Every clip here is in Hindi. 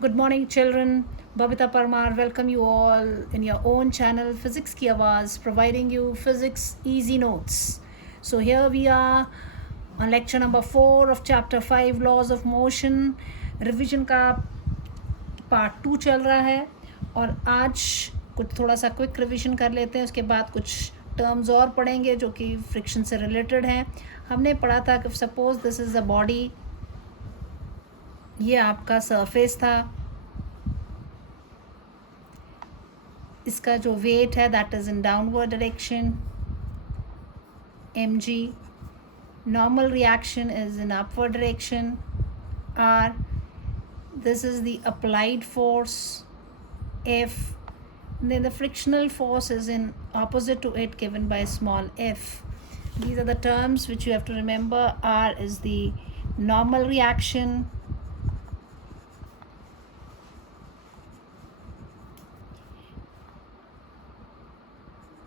Good morning, children. Babita Parmar, welcome you all in your own channel, Physics Ki Awaaz, providing you physics easy notes. So here we are on lecture number 4 of chapter 5, Laws of Motion. Revision का पार्ट 2 चल रहा है और आज कुछ थोड़ा सा क्विक रिविजन कर लेते हैं. उसके बाद कुछ टर्म्स और पढ़ेंगे जो कि फ्रिक्शन से रिलेटेड हैं. हमने पढ़ा था कि suppose this is a body, ये आपका सरफेस था, इसका जो वेट है that is in downward direction mg. Normal reaction is in upward direction r. This is the applied force F. And then the frictional force is in opposite to it, given by small f. These are the terms which you have to remember. R is the normal reaction,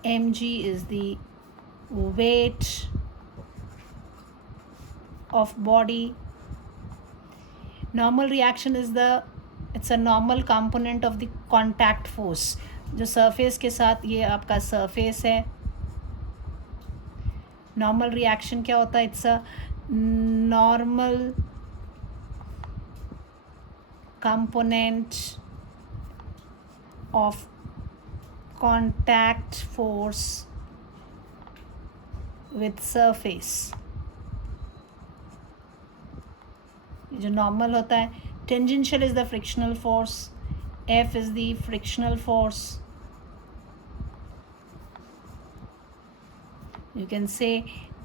mg is the weight of body. Normal reaction is it's a normal component of the contact force. जो सरफेस के साथ, ये आपका सरफेस है. नॉर्मल रिएक्शन क्या होता है? It's a normal component of contact force with surface. जो नॉर्मल होता है. Tangential is the frictional force. F is the frictional force. You can say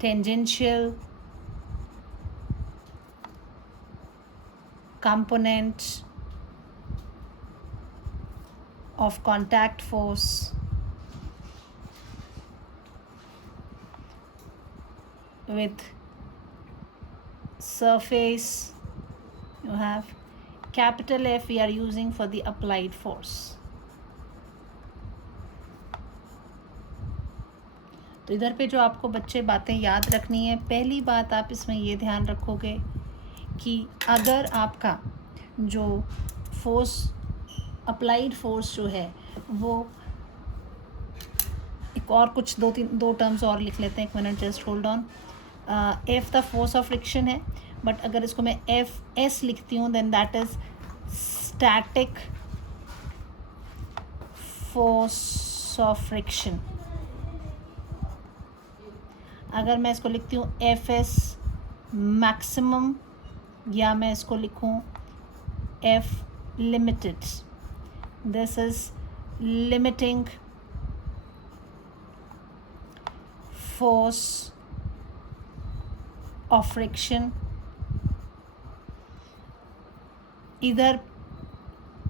tangential component of contact force with surface. You have capital F we are using for the applied force. तो इधर पे जो आपको बच्चे बातें याद रखनी है, पहली बात आप इसमें ये ध्यान रखोगे कि अगर आपका जो फोर्स, अप्लाइड फोर्स जो है वो, एक और कुछ दो टर्म्स और लिख लेते हैं, एक minute, just hold on. F the force of friction है, बट अगर इसको मैं एफ एस लिखती हूँ then that is static force of friction. अगर मैं इसको लिखती हूँ एफ एस मैक्सिमम, या मैं इसको लिखूँ F limited, this is limiting force of friction. Either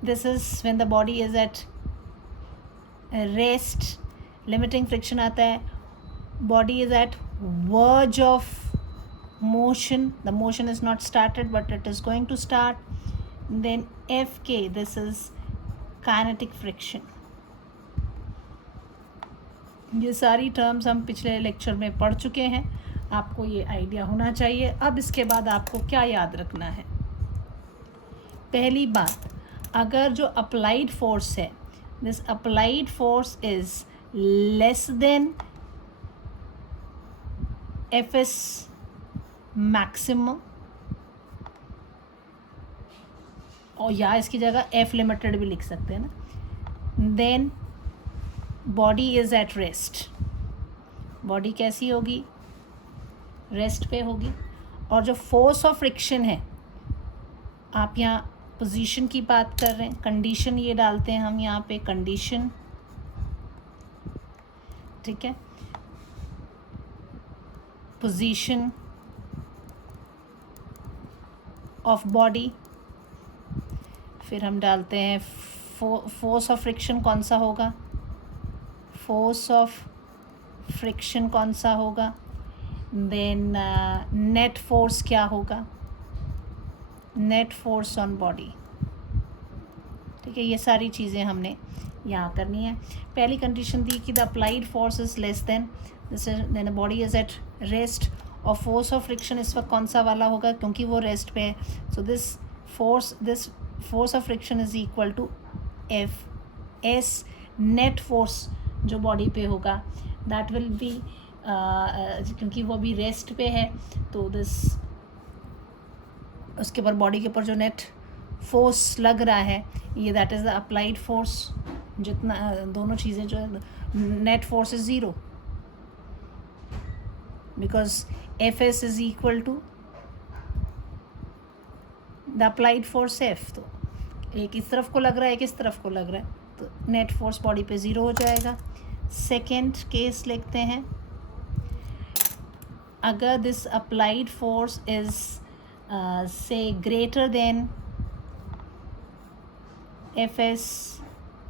this is when the body is at rest, limiting friction आता है, body is at verge of motion, the motion is not started but it is going to start. Then Fk, this is kinetic friction. ये सारी टर्म्स हम पिछले लेक्चर में पढ़ चुके हैं, आपको ये आइडिया होना चाहिए. अब इसके बाद आपको क्या याद रखना है? पहली बात, अगर जो अप्लाइड फोर्स है, this applied force is less then F S maximum, और या इसकी जगह एफ लिमिटेड भी लिख सकते हैं ना, then body is at rest. Body कैसी होगी? रेस्ट पे होगी. और जो फोर्स ऑफ फ्रिक्शन है, आप यहाँ पोजीशन की बात कर रहे हैं, कंडीशन ये डालते हैं हम यहाँ पे, कंडीशन, ठीक है, पोजीशन ऑफ बॉडी. फिर हम डालते हैं फोर्स ऑफ फ्रिक्शन कौन सा होगा, फोर्स ऑफ फ्रिक्शन कौन सा होगा, देन नेट फोर्स क्या होगा, नेट फोर्स ऑन बॉडी. ठीक है, ये सारी चीज़ें हमने यहाँ करनी है. पहली कंडीशन दी कि the applied force is less than this, then body is at rest. और फोर्स ऑफ फ्रिक्शन इस वक्त कौन सा वाला होगा, क्योंकि वो रेस्ट पे है, सो this force of friction is equal to F S net force जो बॉडी पे होगा दैट विल बी क्योंकि वो अभी रेस्ट पे है तो दिस उसके ऊपर बॉडी के ऊपर जो नेट फोर्स लग रहा है ये that is the applied force जितना दोनों चीज़ें जो है net force is zero because F S is equal to the applied force F तो एक इस तरफ को लग रहा है एक इस तरफ को लग रहा है तो नेट फोर्स बॉडी पे ज़ीरो हो जाएगा. सेकेंड केस लिखते हैं अगर दिस अप्लाइड फोर्स इज से greater than F S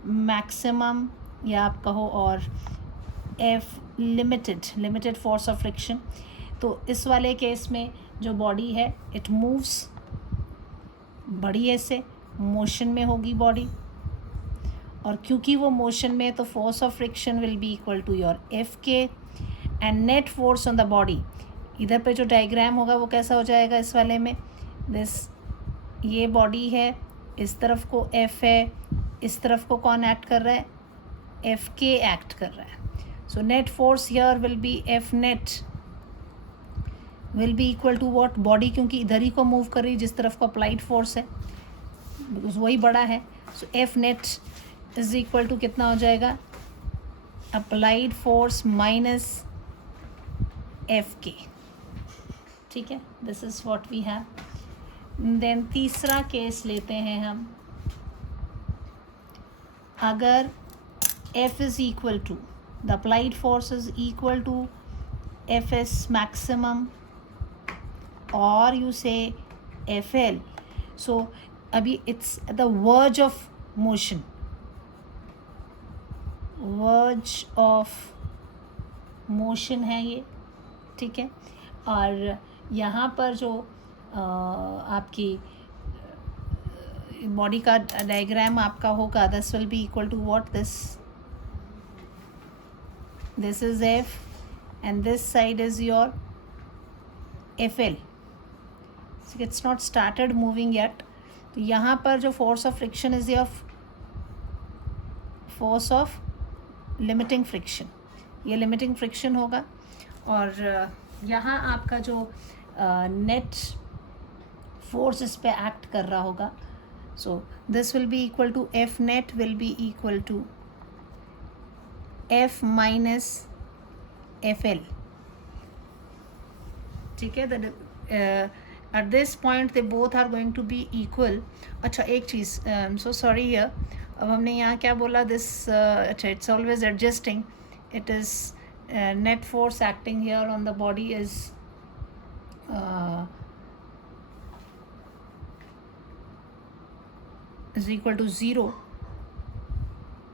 maximum या आप कहो और F limited force of friction तो इस वाले केस में जो बॉडी है इट मूव्स बड़ी ऐसे मोशन में होगी बॉडी और क्योंकि वो मोशन में तो force of friction will be equal to your F K and net force on the body. इधर पे जो डायग्राम होगा वो कैसा हो जाएगा इस वाले में दिस ये बॉडी है इस तरफ को एफ है इस तरफ को कौन एक्ट कर रहा है एफ के एक्ट कर रहा है. So net force here will be F net will be equal to what body क्योंकि इधर ही को मूव कर रही जिस तरफ को अप्लाइड फोर्स है बिकॉज वही बड़ा है. So F net is equal to कितना हो जाएगा applied force minus F K. ठीक है this is what we have. Then तीसरा केस लेते हैं हम अगर F is equal to the applied force is equal to F S maximum और you say F L. So अभी it's the verge of motion है ये. ठीक है और यहाँ पर जो आपकी बॉडी का डायग्राम आपका होगा this will be equal to what this is F and this side is your F L. It's not started moving yet. तो यहाँ पर जो force of friction is your force of limiting friction. ये लिमिटिंग फ्रिक्शन होगा और यहाँ आपका जो नेट फोर्स इस पे एक्ट कर रहा होगा. So this will be equal to F net will be equal to F minus F L. ठीक है at this point they both are going to be equal. अच्छा एक चीज़ so sorry here अब हमने यहाँ क्या बोला दिस अच्छा it's always adjusting. It is net force acting here on the body is equal to zero.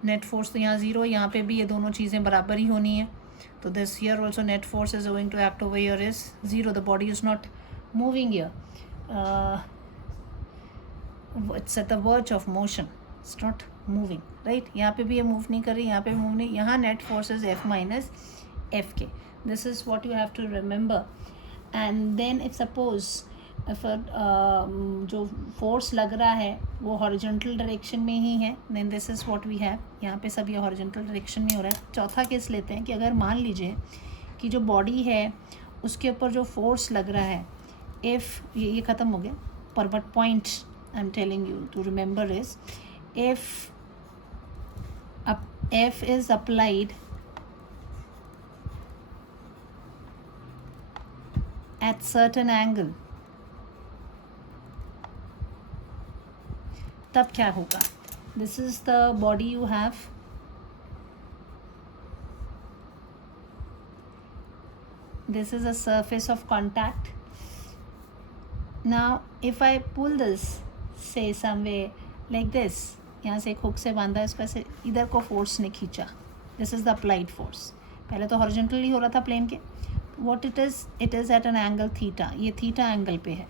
Net force तो यहाँ ज़ीरो यहाँ पे भी ये दोनों चीज़ें बराबर ही होनी है तो this here also net force is going to act over here is zero. The body is not moving here it's at the verge of motion it's not moving right. यहाँ पे भी ये मूव नहीं कर रही यहाँ पे मूव नहीं. यहाँ net force is F minus F K. This is what you have to remember. And then if suppose जो फोर्स लग रहा है वो हॉरिजॉन्टल डायरेक्शन में ही है then this is what we have. यहाँ पे सब ये हॉरिजॉन्टल डायरेक्शन में हो रहा है. चौथा केस लेते हैं कि अगर मान लीजिए कि जो बॉडी है उसके ऊपर जो फोर्स लग रहा है if ये ख़त्म हो गया पर but point I am telling you to remember is if F is applied at certain angle तब क्या होगा. This is the body you have. This is a surface of contact. Now if I pull this say some way like this, यहाँ से एक हुक से बांधा इसको ऐसे इधर को फोर्स ने खींचा. This is the applied force. पहले तो हॉरिजॉन्टली हो रहा था प्लेन के. What it is at an angle theta. ये थीटा एंगल पे है.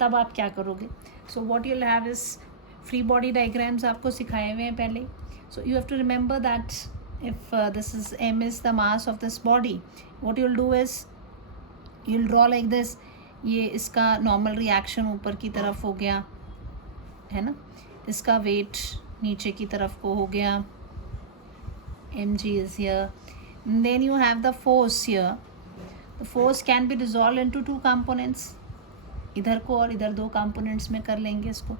तब आप क्या करोगे. So what you'll have is free body diagrams आपको सिखाए हुए हैं पहले. So you have to remember that if this is m is the mass of this body what you'll do is you'll draw like this. ये इसका नॉर्मल रिएक्शन ऊपर की तरफ हो गया है ना, इसका वेट नीचे की तरफ को हो गया, mg is here. And then you have the force here. The force can be dissolved into two components. इधर को और इधर दो कंपोनेंट्स में कर लेंगे इसको.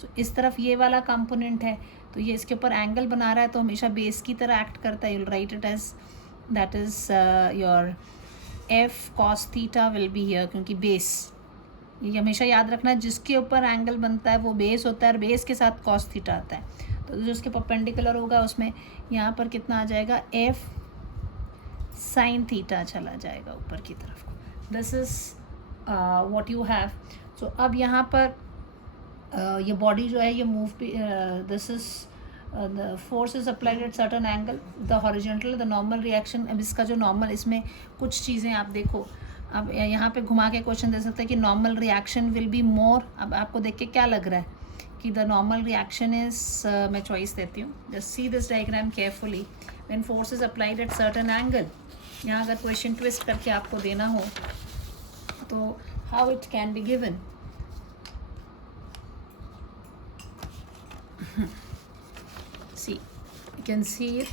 सो इस तरफ ये वाला कंपोनेंट है तो ये इसके ऊपर एंगल बना रहा है तो हमेशा बेस की तरह एक्ट करता है. You'll write it as that is your F cos theta will be here, क्योंकि बेस, ये हमेशा याद रखना, जिसके ऊपर एंगल बनता है वो बेस होता है और बेस के साथ कॉस थीटा आता है. तो जो उसके परपेंडिकुलर होगा उसमें यहाँ पर कितना आ जाएगा, एफ साइन थीटा चला जाएगा ऊपर की तरफ को. This is what you have. So अब यहाँ पर ये बॉडी जो है ये move, this is the force is applied at certain angle, the horizontal, the normal reaction. अब इसका जो नॉर्मल, इसमें कुछ चीज़ें आप देखो, अब यहाँ पे घुमा के क्वेश्चन दे सकते हैं कि normal reaction will be more. अब आपको देख के क्या लग रहा है कि द नॉर्मल रिएक्शन इज, मैं चॉइस देती हूँ, just see this diagram carefully. When force is applied at certain angle, यहाँ अगर क्वेश्चन ट्विस्ट करके आपको देना हो तो how it can be given. See, you can see it.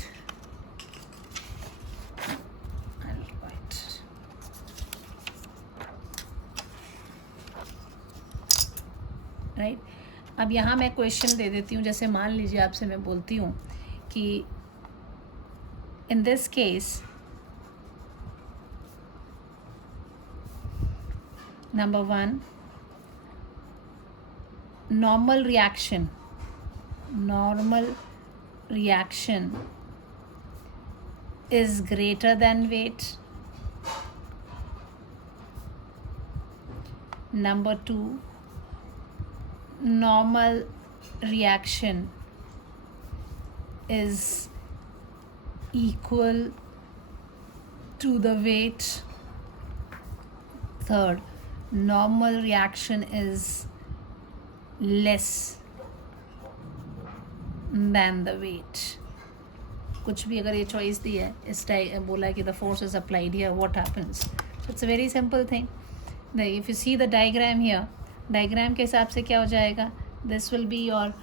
I'll write. Right? अब यहाँ मैं क्वेश्चन दे देती हूँ. जैसे मान लीजिए आपसे मैं बोलती हूँ कि in this case, number 1, normal reaction is greater than weight. Number 2, normal reaction is equal to the weight. Third, normal reaction is less than the weight. कुछ भी अगर ये चॉइस दी है, इस टाइप बोला है कि the force is applied here, what happens. It's a very simple thing. If you see the diagram here, diagram के हिसाब से क्या हो जाएगा, दिस विल बी योर,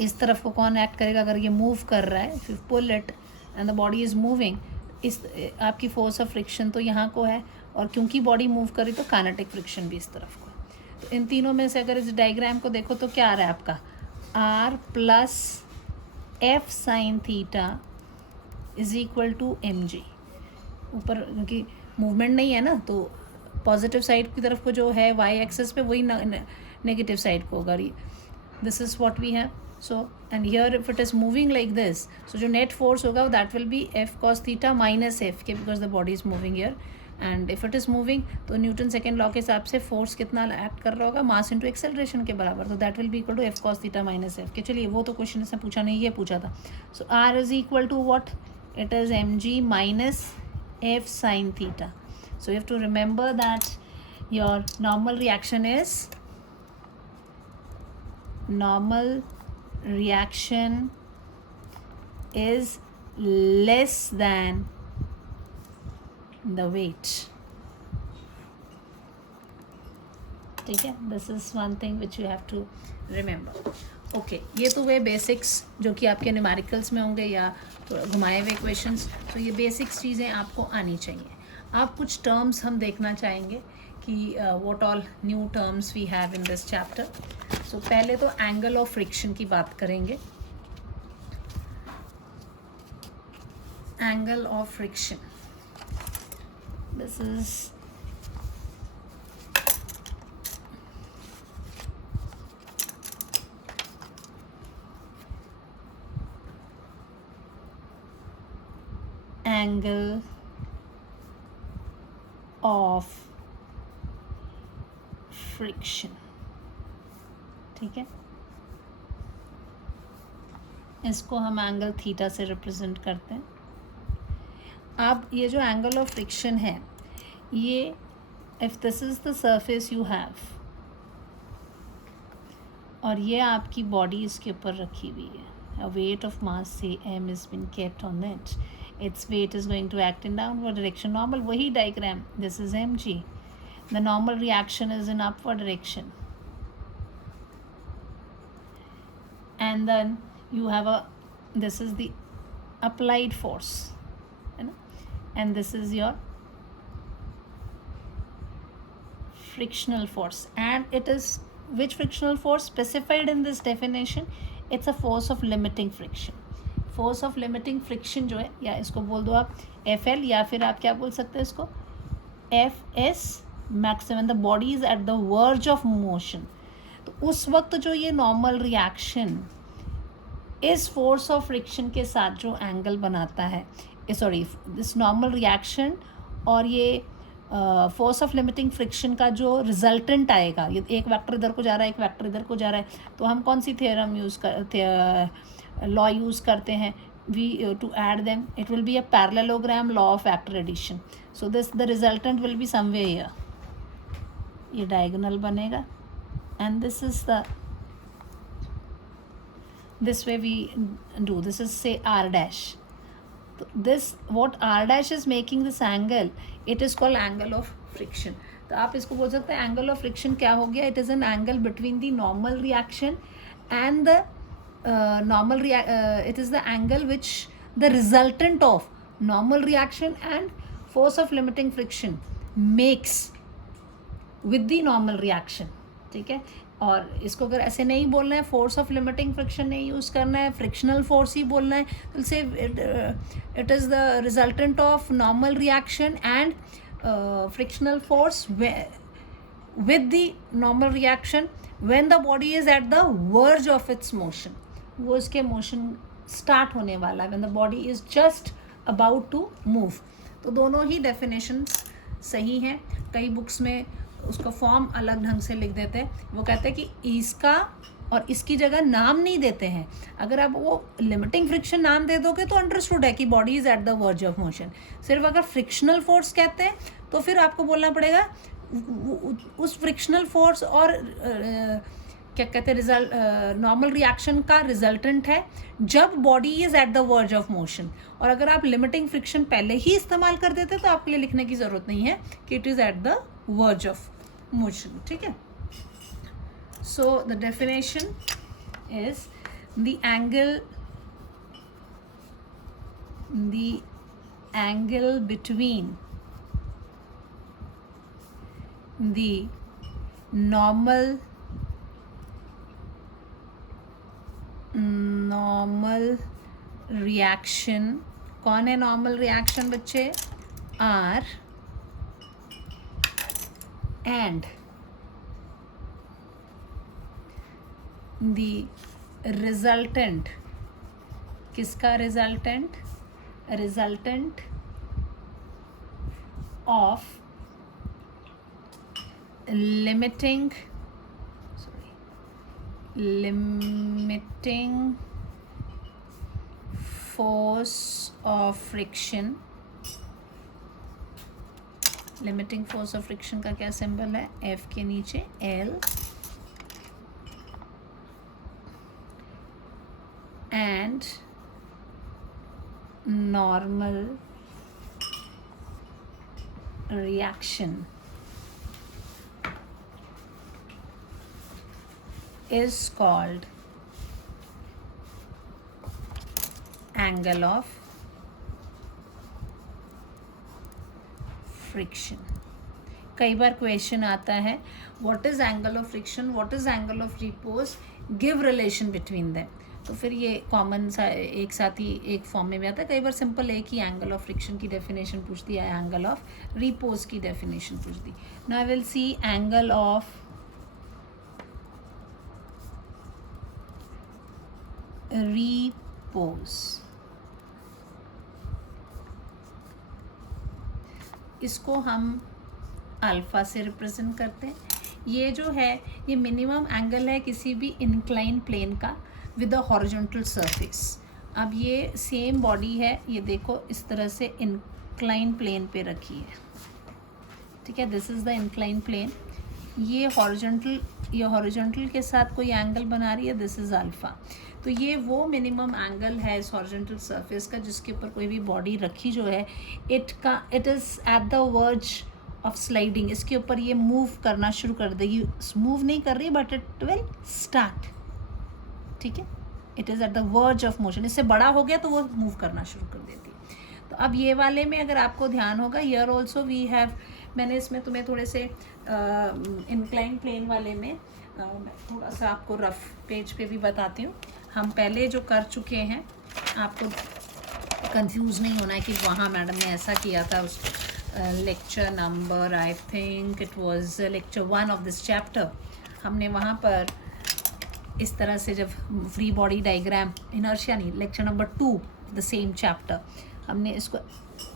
इस तरफ को कौन एक्ट करेगा, अगर ये मूव कर रहा है, if you pull it and the body is moving, इस आपकी फोर्स ऑफ फ्रिक्शन तो यहाँ को है, और क्योंकि बॉडी मूव करी तो काइनेटिक फ्रिक्शन भी इस तरफ को. तो इन तीनों में से अगर इस डायग्राम को देखो तो क्या आ रहा है आपका, R plus F sine theta is equal to M G. ऊपर क्योंकि मूवमेंट नहीं है ना, तो पॉजिटिव साइड की तरफ को जो है वाई एक्सेस पे वही नेगेटिव साइड को होगा. This is what we have. So and here if it is moving like this, so जो नेट फोर्स होगा that will be F cos theta minus F K, because the body is moving here. And if it is moving तो न्यूटन सेकेंड लॉ के हिसाब से फोर्स कितना एक्ट कर रहा होगा, मास इंटू एक्सेलरेशन के बराबर. तो that will be equal to F cos theta minus F K. चलिए वो तो क्वेश्चन इसने पूछा नहीं, ये पूछा था. So R is equal to what, it is M G minus F sine theta. So you have to remember that your normal reaction is, normal reaction is less than the weight. ठीक है, this is one thing which you have to remember. Okay, ये तो वे बेसिक्स जो कि आपके न्यूमेरिकल्स में होंगे या तो घुमाए हुए क्वेश्चंस. तो ये बेसिक्स चीज़ें आपको आनी चाहिए. आप कुछ टर्म्स हम देखना चाहेंगे कि what all new terms we have in this chapter. So पहले तो एंगल ऑफ फ्रिक्शन की बात करेंगे. Angle of friction, this is angle of friction. ठीक है, इसको हम एंगल थीटा से रिप्रेजेंट करते हैं. अब ये जो एंगल ऑफ फ्रिक्शन है, ये if this is the surface you have, और ये आपकी बॉडी इसके ऊपर रखी हुई है, a weight of mass say m has been kept on it, its weight is going to act in downward direction. normal वही diagram, this is mg. the normal reaction is in upward direction. And then you have this is the applied force, and this is your frictional force. And it is which frictional force specified in this definition? It's a force of limiting friction. force of limiting friction जो है, या इसको बोल दो आप FL, या फिर आप क्या बोल सकते हैं इसको FS maximum, the body is at the verge of motion. तो उस वक्त जो ये नॉर्मल रिएक्शन इस फोर्स ऑफ फ्रिक्शन के साथ जो एंगल बनाता है, सॉरी दिस नॉर्मल रिएक्शन और ये फोर्स ऑफ लिमिटिंग फ्रिक्शन का जो रिजल्टेंट आएगा, ये एक वेक्टर इधर को जा रहा है, एक वेक्टर इधर को जा रहा है, तो हम कौन सी थ्योरम लॉ यूज़ करते हैं? we to add them, it will be a parallelogram law of vector addition. So this the resultant will be somewhere here, ये diagonal बनेगा, and this is the, this way we do, this is say r dash. This what r dash is making this angle, it is called angle of friction. तो आप इसको बोल सकते हैं angle of friction क्या हो गया? It is an angle between the normal reaction and the it is the angle which the resultant of normal reaction and force of limiting friction makes with the normal reaction. ठीक है, और इसको अगर ऐसे नहीं बोलना है, फोर्स ऑफ लिमिटिंग फ्रिक्शन नहीं यूज़ करना है, फ्रिक्शनल फोर्स ही बोलना है, तो से it is the resultant of normal reaction and frictional force with the normal reaction when the body is at the verge of its motion. वो इसके मोशन स्टार्ट होने वाला है, when the body is just about to move. तो दोनों ही डेफिनेशन सही हैं. कई बुक्स में उसका फॉर्म अलग ढंग से लिख देते हैं. वो कहते हैं कि इसका और इसकी जगह नाम नहीं देते हैं. अगर आप वो लिमिटिंग फ्रिक्शन नाम दे दोगे तो अंडरस्टूड है कि body is at the verge of motion. सिर्फ अगर फ्रिक्शनल फोर्स कहते हैं तो फिर आपको बोलना पड़ेगा उस फ्रिक्शनल फोर्स और क्या कहते हैं रिजल्ट नॉर्मल रिएक्शन का रिजल्टेंट है जब body is at the verge of motion. और अगर आप लिमिटिंग फ्रिक्शन पहले ही इस्तेमाल कर देते तो आपके लिए लिखने की ज़रूरत नहीं है कि it is at the verge of motion. ठीक है, so the definition is the angle between the normal reaction. कौन है normal reaction बच्चे? R and the resultant. किसका resultant? Resultant of limiting force of friction. Limiting force of friction का क्या सिंबल है? F के नीचे L and normal reaction is called angle of friction. कई बार क्वेश्चन आता है what is angle of friction, what is angle of repose, give relation between them. तो फिर ये कॉमन सा एक साथ ही एक फॉर्म में भी आता है. कई बार सिंपल एक ही एंगल ऑफ फ्रिक्शन की डेफिनेशन पूछ दी है, एंगल ऑफ रिपोज की डेफिनेशन पूछ दी. Now I will see angle of repose. इसको हम अल्फा से रिप्रेजेंट करते हैं. ये जो है ये मिनिमम एंगल है किसी भी इंक्लाइन प्लेन का विद अ हॉरिजॉन्टल सरफेस. अब ये सेम बॉडी है, ये देखो इस तरह से इंक्लाइन प्लेन पे रखी है. ठीक है, this is the incline plane. ये हॉरिजॉन्टल के साथ कोई एंगल बना रही है, दिस इज़ अल्फ़ा. तो ये वो मिनिमम एंगल है इस हॉरिजॉन्टल सरफेस का जिसके ऊपर कोई भी बॉडी रखी जो है, it is at the verge of sliding, इसके ऊपर ये मूव करना शुरू कर देगी, मूव नहीं कर रही बट इट विल स्टार्ट, ठीक है, it is at the verge of motion, इससे बड़ा हो गया तो वो मूव करना शुरू कर देती है। तो अब ये वाले में अगर आपको ध्यान होगा, हियर ऑल्सो वी हैव, मैंने इसमें तुम्हें थोड़े से इंक्लाइन प्लेन वाले में मैं थोड़ा सा आपको रफ पेज पे भी बताती हूँ। हम पहले जो कर चुके हैं, आपको कंफ्यूज नहीं होना है कि वहाँ मैडम ने ऐसा किया था। उस lecture number, I think it was lecture 1 of this chapter, हमने वहाँ पर इस तरह से जब फ्री बॉडी डायग्राम, इनर्शिया नहीं, lecture number 2 the same chapter, हमने इसको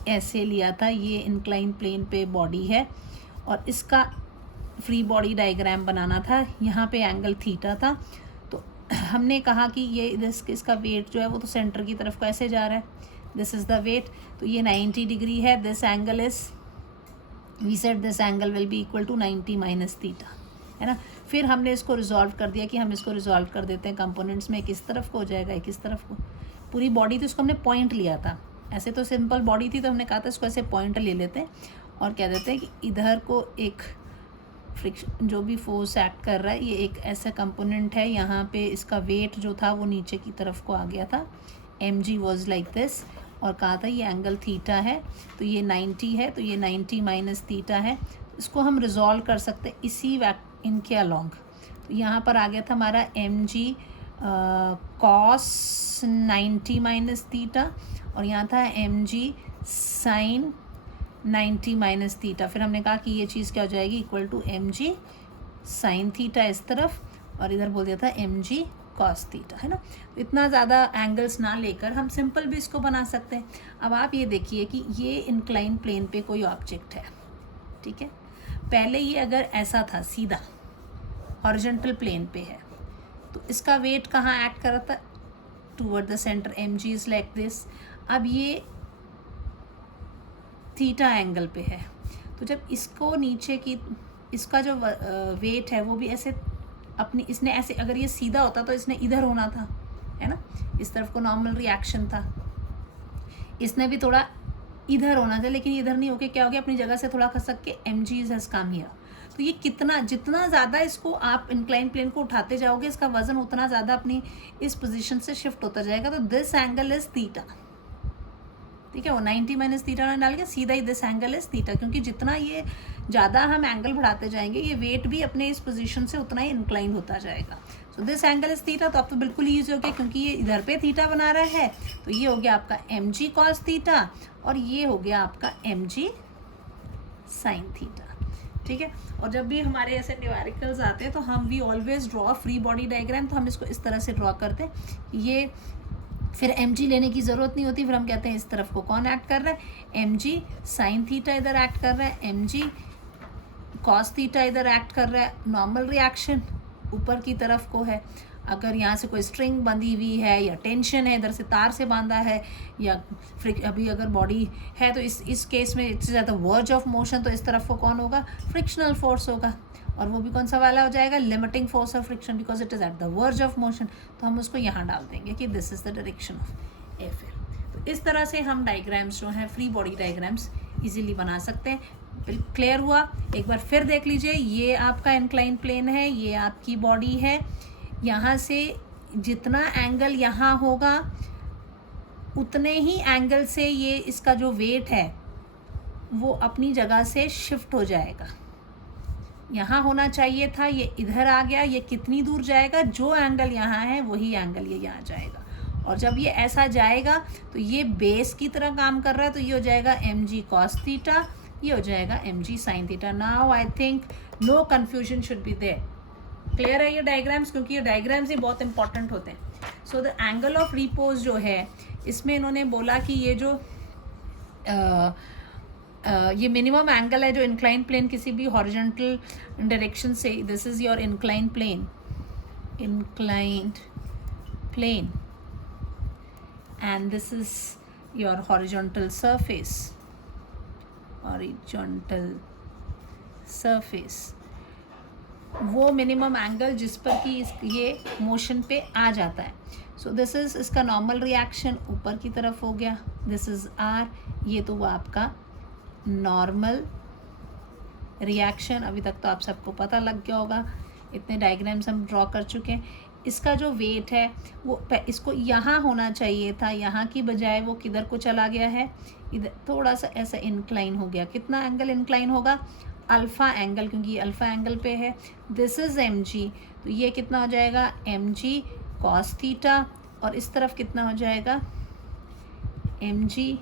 ऐसे लिया था। ये इंक्लाइन प्लेन पे बॉडी है और इसका फ्री बॉडी डायग्राम बनाना था, यहाँ पे एंगल थीटा था। तो हमने कहा कि ये इसका वेट जो है वो तो सेंटर की तरफ कैसे जा रहा है, दिस इज़ द वेट, तो ये 90 डिग्री है, this angle is, we said this angle will be equal to 90 minus theta, है ना। फिर हमने इसको रिजॉल्व कर दिया कि हम इसको रिजॉल्व कर देते हैं कंपोनेंट्स में, किस तरफ को हो जाएगा, किस तरफ को, पूरी बॉडी थी उसको हमने पॉइंट लिया था, ऐसे तो सिंपल बॉडी थी तो हमने कहा था इसको ऐसे पॉइंट ले लेते हैं और कह देते हैं कि इधर को एक फ्रिक्शन, जो भी फोर्स एक्ट कर रहा है, ये एक ऐसा कंपोनेंट है, यहाँ पे इसका वेट जो था वो नीचे की तरफ को आ गया था, mg वॉज लाइक दिस, और कहा था ये एंगल थीटा है, तो ये 90 है, तो ये 90 माइनस थीटा है, इसको हम रिजॉल्व कर सकते हैं इसी इनके अलॉन्ग। तो यहाँ पर आ गया था हमारा mg cos 90 माइनस थीटा, और यहाँ था mg sin 90 माइनस थीटा। फिर हमने कहा कि ये चीज़ क्या हो जाएगी, equal to mg sin theta इस तरफ, और इधर बोल दिया था mg cos थीटा, है ना। तो इतना ज़्यादा एंगल्स ना लेकर हम सिंपल भी इसको बना सकते हैं। अब आप ये देखिए कि ये इंक्लाइन प्लेन पे कोई ऑब्जेक्ट है, ठीक है, पहले ये अगर ऐसा था सीधा हॉरिजॉन्टल प्लेन पे है, तो इसका वेट कहाँ एक्ट कर रहा था, toward the centre, mg is like this. अब ये थीटा एंगल पे है, तो जब इसको नीचे की, इसका जो वेट है वो भी ऐसे अपनी, इसने ऐसे, अगर ये सीधा होता तो इसने इधर होना था, है ना, इस तरफ को नॉर्मल रिएक्शन था, इसने भी थोड़ा इधर होना था, लेकिन इधर नहीं होके क्या हो गया, अपनी जगह से थोड़ा खसक के mg हैज कम हियर। तो ये कितना, जितना ज़्यादा इसको आप इंक्लाइन प्लेन को उठाते जाओगे, इसका वजन उतना ज़्यादा अपनी इस पोजीशन से शिफ्ट होता जाएगा। तो दिस एंगल इज थीटा, ठीक है, वो 90 माइनस थीटा ने डाल के सीधा ही दिस एंगल इज थीटा, क्योंकि जितना ये ज़्यादा हम एंगल बढ़ाते जाएंगे, ये वेट भी अपने इस पोजीशन से उतना ही इंक्लाइन होता जाएगा। So this angle is theta, तो अब तो बिल्कुल ईजी हो गया, क्योंकि ये इधर पे थीटा बना रहा है, तो ये हो गया आपका mg cos थीटा, और ये हो गया आपका mg sin थीटा, ठीक है। और जब भी हमारे ऐसे न्यूमेरिकल्स आते हैं तो हम we always draw free body diagram, तो हम इसको इस तरह से ड्रॉ करते हैं, ये फिर mg लेने की ज़रूरत नहीं होती, फिर हम कहते हैं इस तरफ को कौन एक्ट कर रहा है, mg sin थीटा इधर एक्ट कर रहा है, mg cos थीटा इधर एक्ट कर रहा है, नॉर्मल रिएक्शन ऊपर की तरफ को है। अगर यहाँ से कोई स्ट्रिंग बंधी हुई है या टेंशन है, इधर से तार से बांधा है, या अभी अगर बॉडी है तो इस केस में it's eight the verge of motion, तो इस तरफ को कौन होगा, फ्रिक्शनल फोर्स होगा, और वो भी कौन सा वाला हो जाएगा, limiting force of friction, because it is at the verge of motion. तो हम उसको यहाँ डाल देंगे कि this is the direction of air. तो इस तरह से हम डायग्राम्स जो हैं, फ्री बॉडी डायग्राम्स इजीली बना सकते हैं। बिल्कुल क्लियर हुआ, एक बार फिर देख लीजिए, ये आपका इंक्लाइन प्लेन है, ये आपकी बॉडी है, यहाँ से जितना एंगल यहाँ होगा उतने ही एंगल से ये इसका जो वेट है वो अपनी जगह से शिफ्ट हो जाएगा। यहाँ होना चाहिए था, ये इधर आ गया, ये कितनी दूर जाएगा, जो एंगल यहाँ है वही एंगल ये यहाँ जाएगा, और जब ये ऐसा जाएगा तो ये बेस की तरह काम कर रहा है, तो ये हो जाएगा mg cos थीटा, ये हो जाएगा mg sin theta. Now I think no confusion should be there. Clear है ये डायग्राम्स, क्योंकि ये डायग्राम्स ही बहुत इंपॉर्टेंट होते हैं। So the angle of repose जो है, इसमें इन्होंने बोला कि ये जो ये मिनिमम एंगल है जो इंक्लाइन प्लेन किसी भी हॉरिजॉन्टल डायरेक्शन से, this is your incline plane, inclined plane, and this is your horizontal surface, वो मिनिमम एंगल जिस पर कि ये मोशन पे आ जाता है। सो दिस इज इसका नॉर्मल रिएक्शन ऊपर की तरफ हो गया, दिस इज आर, ये तो वो आपका नॉर्मल रिएक्शन अभी तक तो आप सबको पता लग गया होगा, इतने डायग्राम्स हम ड्रॉ कर चुके हैं। इसका जो वेट है वो इसको यहाँ होना चाहिए था, यहाँ की बजाय वो किधर को चला गया है, इधर थोड़ा सा ऐसा इंक्लाइन हो गया। कितना एंगल इंक्लाइन होगा? अल्फ़ा एंगल, क्योंकि ये अल्फ़ा एंगल पे है। दिस इज़ एम जी, तो ये कितना हो जाएगा? एम जी कॉस थीटा, और इस तरफ कितना हो जाएगा? एम जी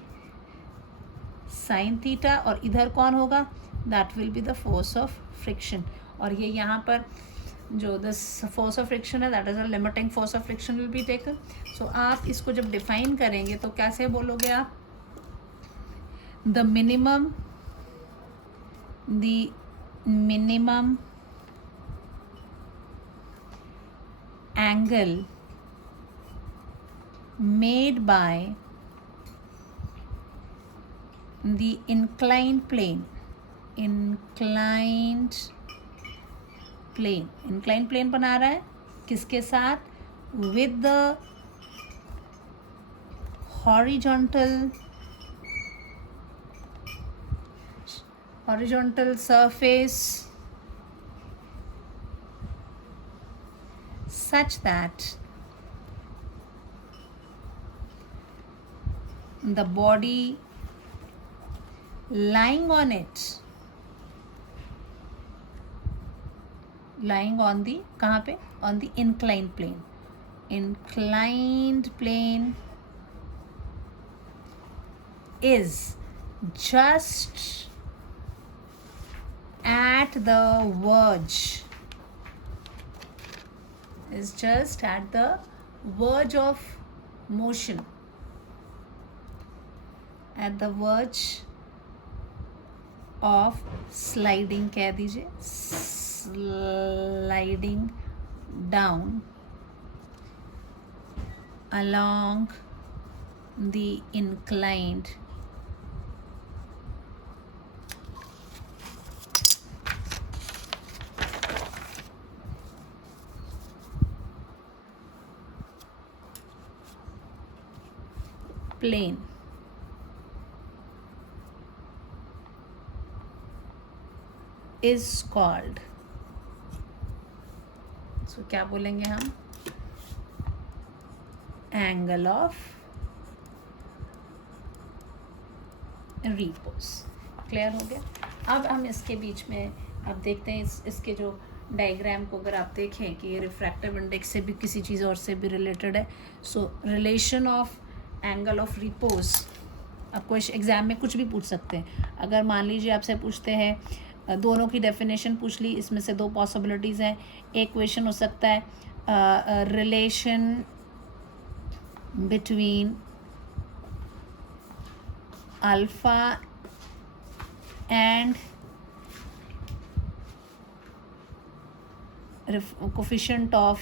साइन थीटा, और इधर कौन होगा? That will be the force of friction. और ये यहाँ पर जो दिस फोर्स ऑफ फ्रिक्शन है, that is a limiting force of friction will be taken. So आप इसको जब डिफाइन करेंगे तो कैसे बोलोगे आप? The minimum angle made by the inclined plane बना रहा है किसके साथ? with the horizontal surface such that the body lying on the कहाँ पे? on the inclined plane is just at the verge of motion, at the verge of sliding, कह दीजिए sliding down along the inclined plane is called, so क्या बोलेंगे हम? Angle of repose. क्लियर हो गया? अब हम इसके बीच में अब देखते हैं इसके जो डायग्राम को अगर आप देखें कि ये रिफ्रैक्टिव इंडेक्स से भी किसी चीज़ और से भी रिलेटेड है। सो relation of angle of repose, आपको इस एग्ज़ाम में कुछ भी पूछ सकते हैं। अगर मान लीजिए आपसे पूछते हैं, दोनों की डेफिनेशन पूछ ली, इसमें से दो पॉसिबिलिटीज़ हैं। एक क्वेश्चन हो सकता है relation between alpha and coefficient of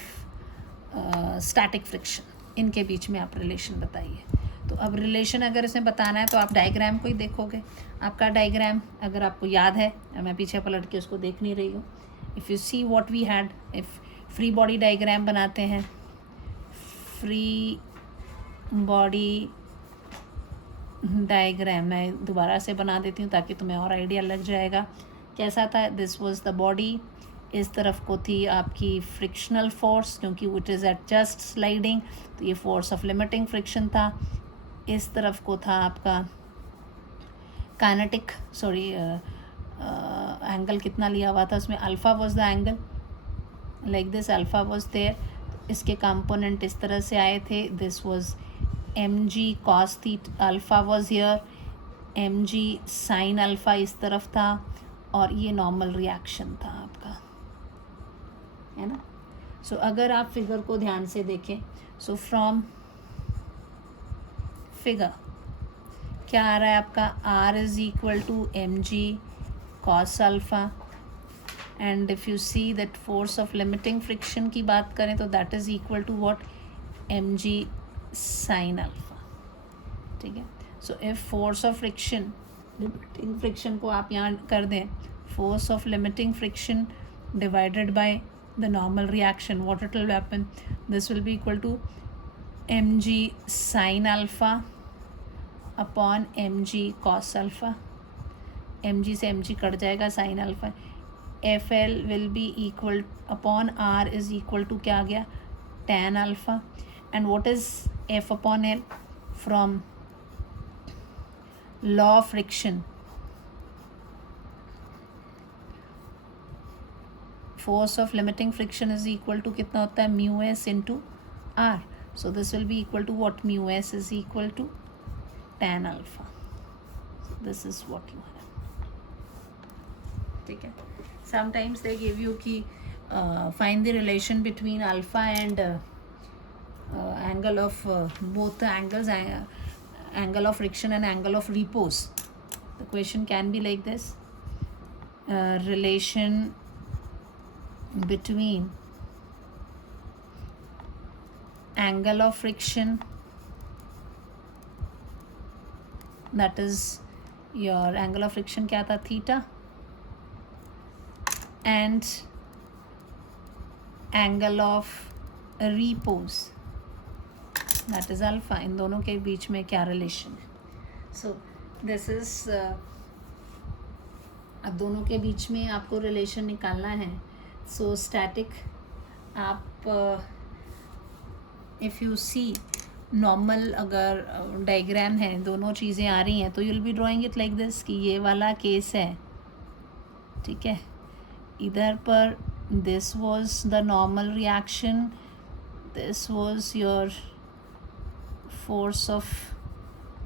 static friction, इनके बीच में आप रिलेशन बताइए। तो अब रिलेशन अगर इसमें बताना है तो आप डायग्राम को ही देखोगे। आपका डायग्राम अगर आपको याद है, मैं पीछे पलट के उसको देख नहीं रही हूँ। If you see what we had, if free body diagram बनाते हैं, फ्री बॉडी डायग्राम मैं दोबारा से बना देती हूँ ताकि तुम्हें और आइडिया लग जाएगा कैसा था। दिस वाज द बॉडी, इस तरफ को थी आपकी फ्रिक्शनल फोर्स क्योंकि it is at just sliding, तो ये फोर्स ऑफ लिमिटिंग फ्रिक्शन था। इस तरफ को था आपका काइनेटिक, एंगल कितना लिया हुआ था उसमें? Alpha was the angle, like this alpha was there. इसके कंपोनेंट इस तरह से आए थे, this was M G cos theta, alpha was here, M G sine alpha इस तरफ था, और ये नॉर्मल रिएक्शन था आपका, है ना। सो अगर आप फिगर को ध्यान से देखें, सो फ्रॉम फिगर क्या आ रहा है आपका? R is equal to M G cos alpha, and if you see that force of limiting friction की बात करें तो that is equal to what? M G sine alpha, ठीक है। So if force of friction, limiting friction को आप यहाँ कर दें, force of limiting friction divided by the normal reaction, what it will happen? This will be equal to mg sin alpha upon mg cos alpha, mg से mg कट जाएगा, sine alpha. FL will be equal upon R is equal to क्या आ गया, tan alpha. And what is F upon L from law of friction, force of limiting friction is equal to कितना होता है, mu S into R. So this will be equal to what, mu s is equal to tan alpha. So this is what you have. ठीक है. Sometimes they give you कि find the relation between alpha and angle of both the angles, angle of friction and angle of repose. The question can be like this: relation between angle of friction, that is your angle of friction क्या था, theta, and angle of repose, that is alpha. इन दोनों के बीच में क्या रिलेशन है. So this is अब दोनों के बीच में आपको रिलेशन निकालना है. So static, आप इफ़ यू सी नॉर्मल अगर डायग्राम है, दोनों चीज़ें आ रही हैं, तो you will be drawing it like this कि ये वाला केस है, ठीक है. इधर पर this was the normal reaction, this was your force of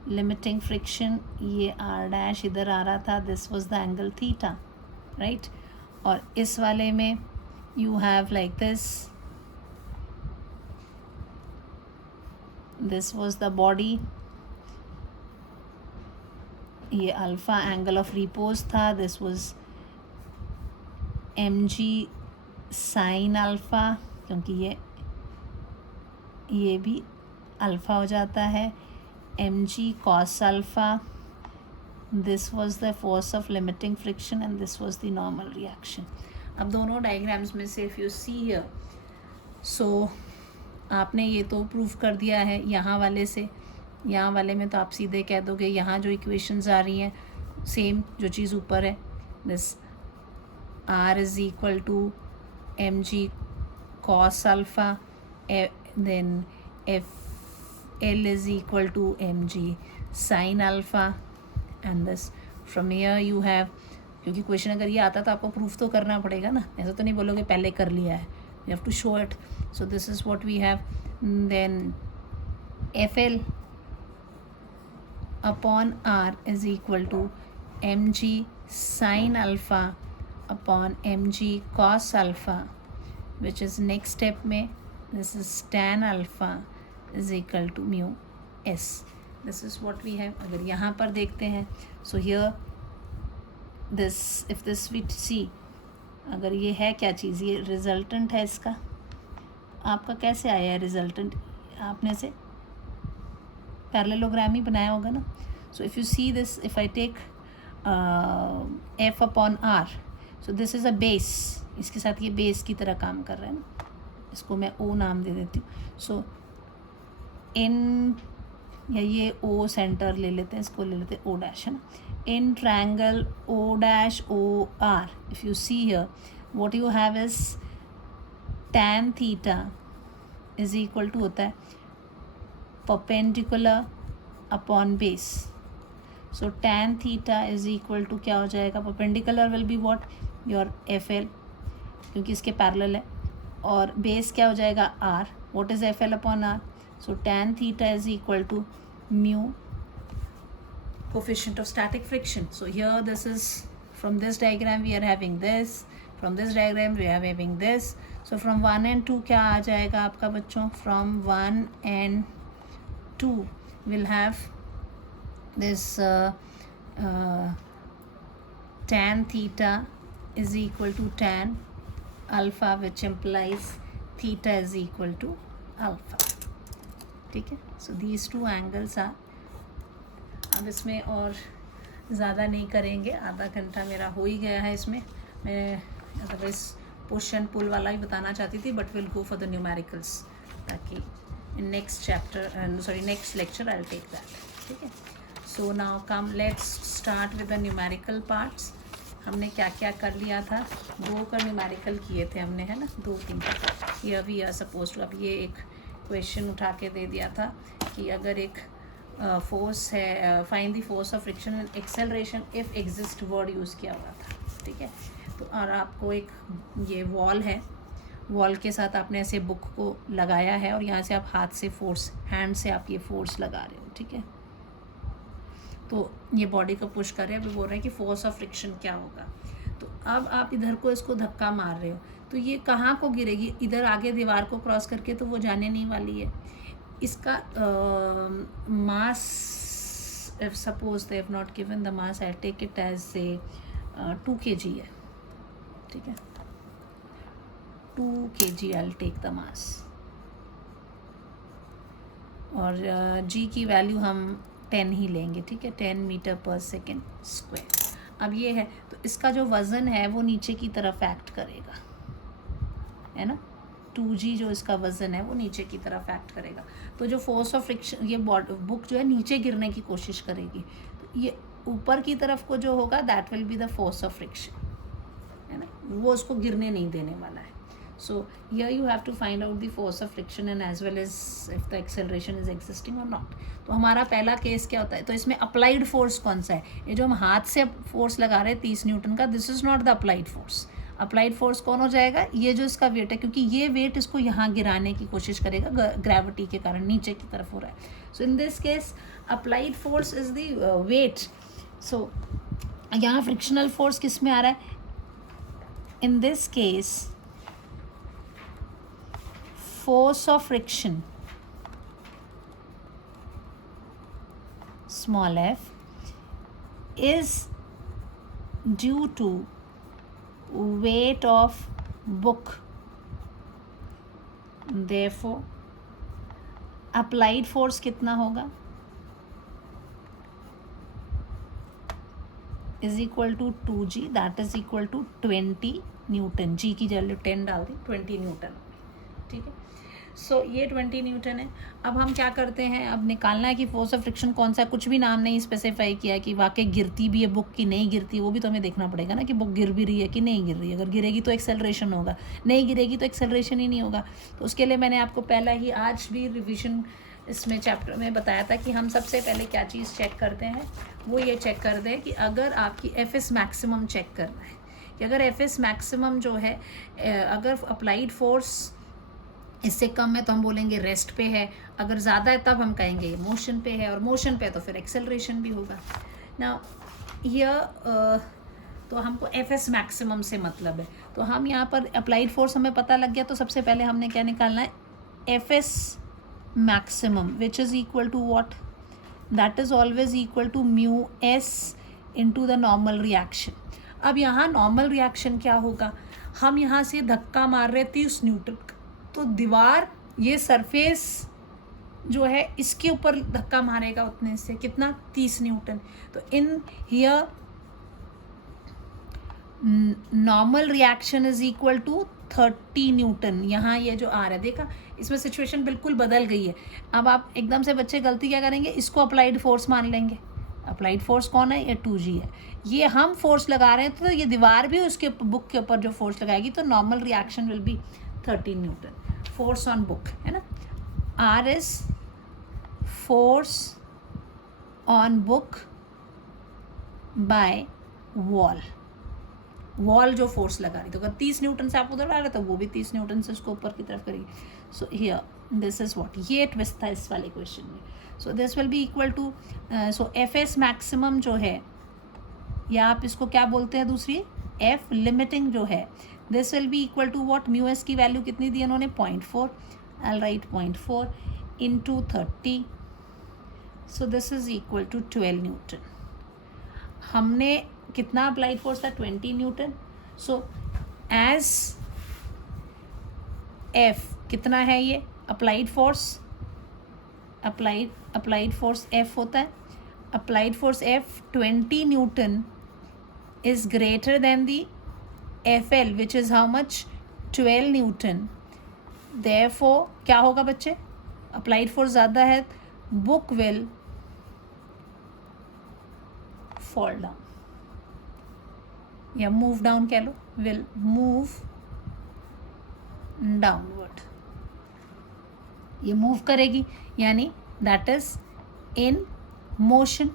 limiting friction, ये आर डैश इधर आ रहा था, this was the angle theta, right. और इस वाले में you have like this was the body, ये अल्फ़ा एंगल ऑफ रिपोज था, this was mg sine alpha, क्योंकि ये भी अल्फ़ा हो जाता है, mg cos alpha, this was the force of limiting friction and this was the normal reaction. अब दोनों डायग्राम्स में से if you see here, so आपने ये तो प्रूफ कर दिया है यहाँ वाले से, यहाँ वाले में तो आप सीधे कह दोगे यहाँ जो इक्वेशंस आ रही हैं सेम जो चीज़ ऊपर है, this R is equal to M G cos alpha, then L is equal to M G sine alpha, and this from here you have, क्योंकि क्वेश्चन अगर ये आता तो आपको प्रूफ तो करना पड़ेगा ना, ऐसा तो नहीं बोलोगे पहले कर लिया है, you have to show it. So this is what we have. Then FL upon R is equal to mg sin alpha upon mg cos alpha, which is next step में this is tan alpha is equal to mu s. This is what we have. अगर यहाँ पर देखते हैं, so here this, if this we see, अगर ये है क्या चीज़, ये रिजल्टेंट है इसका, आपका कैसे आया है रिजल्टेंट, आपने से पैरेललोग्राम ही बनाया होगा ना. So if you see this, if I take F upon R, so this is a base, इसके साथ ये बेस की तरह काम कर रहा है ना, इसको मैं ओ नाम दे देती हूँ. सो इन, या ये ओ सेंटर ले लेते हैं, इसको ले लेते हैं ओ डैश, है ना. In triangle O dash OR, if you see here, what you have is tan theta is equal to होता है perpendicular upon base. So tan theta is equal to क्या हो जाएगा, perpendicular will be what, your FL, क्योंकि इसके parallel है, और base क्या हो जाएगा R. What is FL upon R? So tan theta is equal to mu coefficient of static friction. So here this is, from this diagram we are having this, from this diagram we are having this. So from 1 and 2 क्या आ जाएगा आपका बच्चों, from 1 and 2 will have this tan theta is equal to tan alpha, which implies theta is equal to alpha. ठीक है. So these two angles are, अब इसमें और ज़्यादा नहीं करेंगे, आधा घंटा मेरा हो ही गया है इसमें. मैं अदरवाइज पुश एंड पुल वाला ही बताना चाहती थी, but will go for the numericals, ताकि in next chapter, sorry next lecture I will take that. ठीक है. So now come let's start with the numerical parts. हमने क्या क्या कर लिया था, 2 का न्यूमेरिकल किए थे हमने, है ना, 2-3. ये वी आर सपोज टू, अब ये एक क्वेश्चन उठा के दे दिया था कि अगर एक फोर्स है, find the force of friction and acceleration if exist, word use किया हुआ था. ठीक है, तो और आपको एक ये वॉल है, वॉल के साथ आपने ऐसे बुक को लगाया है और यहाँ से आप हाथ से फोर्स, हैंड से आप ये फोर्स लगा रहे हो. ठीक है, तो ये बॉडी को पुश कर रहे हैं. अभी बोल रहे हैं कि फोर्स ऑफ फ्रिक्शन क्या होगा. तो अब आप इधर को इसको धक्का मार रहे हो, तो ये कहाँ को गिरेगी, इधर आगे दीवार को क्रॉस करके, तो वो जाने नहीं वाली है. इसका mass, if suppose they have not given the mass, I take it as say 2 kg है. ठीक है, 2 kg I take the mass. और g की वैल्यू हम 10 ही लेंगे. ठीक है, 10 मीटर पर सेकेंड स्क्वायर. अब ये है, तो इसका जो वज़न है वो नीचे की तरफ एक्ट करेगा, है ना. 2g जो इसका वज़न है वो नीचे की तरफ एक्ट करेगा. तो जो फोर्स ऑफ फ्रिक्शन, ये बुक जो है नीचे गिरने की कोशिश करेगी, तो ये ऊपर की तरफ को जो होगा that will be the force of friction, है ना, वो उसको गिरने नहीं देने वाला है. So here you have to find out the force of friction and as well as if the acceleration is existing or not. तो हमारा पहला केस क्या होता है, तो इसमें अप्लाइड फोर्स कौन सा है, ये जो हम हाथ से फोर्स लगा रहे हैं 30 न्यूटन का, this is not the applied force. Applied force कौन हो जाएगा, ये जो इसका वेट है, क्योंकि ये वेट इसको यहाँ गिराने की कोशिश करेगा, ग्रेविटी के कारण नीचे की तरफ हो रहा है. So in this case applied force is the weight. So यहाँ फ्रिक्शनल फोर्स किस में आ रहा है, in this case force of friction, small f, is due to weight of book. Therefore applied force कितना होगा, is equal to 2g, that is equal to 20 Newton. g की वैल्यू 10 डाल दी, 20 न्यूटन. ठीक है, सो ये 20 न्यूटन है. अब हम क्या करते हैं, अब निकालना है कि फोर्स ऑफ फ्रिक्शन कौन सा. कुछ भी नाम नहीं स्पेसिफाई किया कि वाकई गिरती भी है बुक की नहीं गिरती, वो भी तो हमें देखना पड़ेगा ना कि बुक गिर भी रही है कि नहीं गिर रही है. अगर गिरेगी तो एक्सेलरेशन होगा, नहीं गिरेगी तो एक्सेलरेशन ही नहीं होगा. तो उसके लिए मैंने आपको पहला ही आज भी रिविजन इसमें चैप्टर में बताया था कि हम सबसे पहले क्या चीज़ चेक करते हैं, वो ये चेक कर दें कि अगर आपकी एफ मैक्सिमम चेक करना है, कि अगर एफ मैक्सिमम जो है, अगर अप्लाइड फोर्स इससे कम है तो हम बोलेंगे रेस्ट पे है, अगर ज़्यादा है तब हम कहेंगे ये मोशन पे है, और मोशन पे है तो फिर एक्सेलरेशन भी होगा ना. यह तो हमको एफ मैक्सिमम से मतलब है. तो हम यहाँ पर अप्लाइड फोर्स हमें पता लग गया, तो सबसे पहले हमने क्या निकालना है, F maximum which is equal to what, that is always equal to mu S into the normal reaction. अब यहाँ नॉर्मल रिएक्शन क्या होगा, हम यहाँ से धक्का मार रहे 30 न्यूटन, तो दीवार, ये सरफेस जो है इसके ऊपर धक्का मारेगा उतने से, कितना, 30 न्यूटन. तो in here normal reaction is equal to 30 newton. यहाँ ये जो आ रहा है, देखा, इसमें सिचुएशन बिल्कुल बदल गई है. अब आप एकदम से बच्चे गलती क्या करेंगे, इसको अप्लाइड फोर्स मान लेंगे. अप्लाइड फोर्स कौन है, ये 2g है. ये हम फोर्स लगा रहे हैं, तो ये दीवार भी उसके बुक के ऊपर जो फोर्स लगाएगी, तो normal reaction will be 30 Newton. Force on book, है ना. R is force on book by wall. Wall जो फोर्स लगा रही, तो अगर 30 न्यूटन से आप उधर आ रहे तो वो भी 30 न्यूटन से उसको ऊपर की तरफ करेगी. So here this is what, ये ट्विस्ट था इस वाले क्वेश्चन में. So this will be equal to, so F S maximum जो है, या आप इसको क्या बोलते हैं दूसरी, एफ लिमिटिंग जो है, this will be equal to what, mu S की वैल्यू कितनी दी उन्होंने, 0.4. I write 0.4 into 30. So this is equal to 12 newton. हमने कितना अप्लाइड फोर्स था, 20 न्यूटन. सो एज एफ कितना है, ये applied force, applied force F होता है. Applied force F 20 Newton is greater than the F L which is how much, 12 Newton. Therefore क्या होगा बच्चे, अप्लाइड फोर्स ज़्यादा है, बुक विल fall down, या move down कह लो, will move downward. ये move करेगी यानी that is in motion.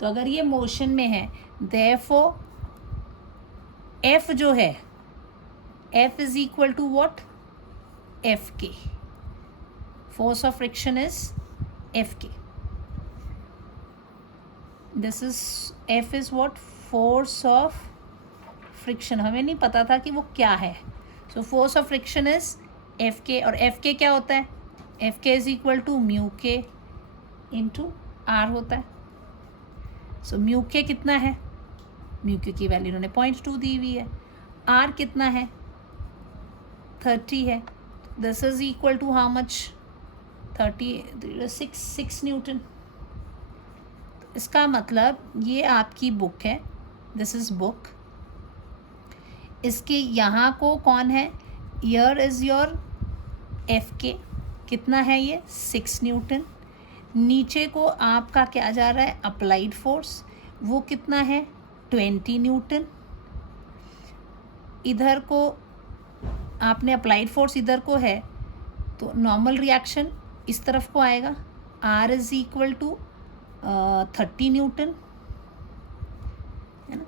तो अगर ये motion में है, therefore F जो है, F is equal to what? Fk. Force of friction is Fk. This is F is what? Force of friction. हमें नहीं पता था कि वो क्या है. So force of friction is Fk. और Fk क्या होता है? Fk is equal to mu k into R होता है. So mu k कितना है? mu k की वैल्यू इन्होंने 0.2 दी हुई है. R कितना है? 30 है. This is equal to how much? 6 Newton. इसका मतलब ये आपकी बुक है. This is book. इसके यहाँ को कौन है? Year is your Fk. कितना है ये? 6 न्यूटन. नीचे को आपका क्या जा रहा है? Applied force. वो कितना है? 20 न्यूटन. इधर को आपने अप्लाइड फोर्स इधर को है तो नॉर्मल रिएक्शन इस तरफ को आएगा. R is equal to 30 newton, है ना.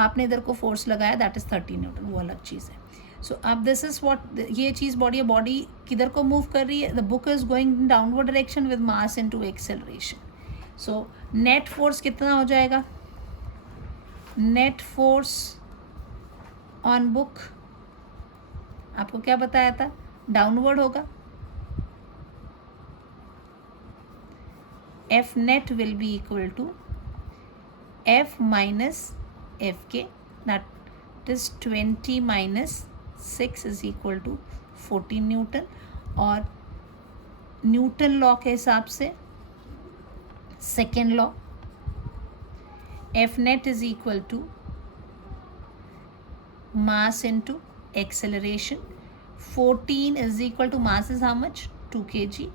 आपने इधर को फोर्स लगाया, दैट इज 30 न्यूटन, वो अलग चीज़ है. सो अब दिस इज व्हाट, ये चीज़ बॉडी किधर को मूव कर रही है? The book is going in downward direction with mass into acceleration. So net force कितना हो जाएगा? नेट फोर्स ऑन बुक आपको क्या बताया था? डाउनवर्ड होगा. F net will be equal to F minus Fk, that is 20 minus 6 is equal to 14 Newton. और न्यूटन लॉ के हिसाब से second law, F net is equal to mass into acceleration. 14 is equal to mass is how much? 2 kg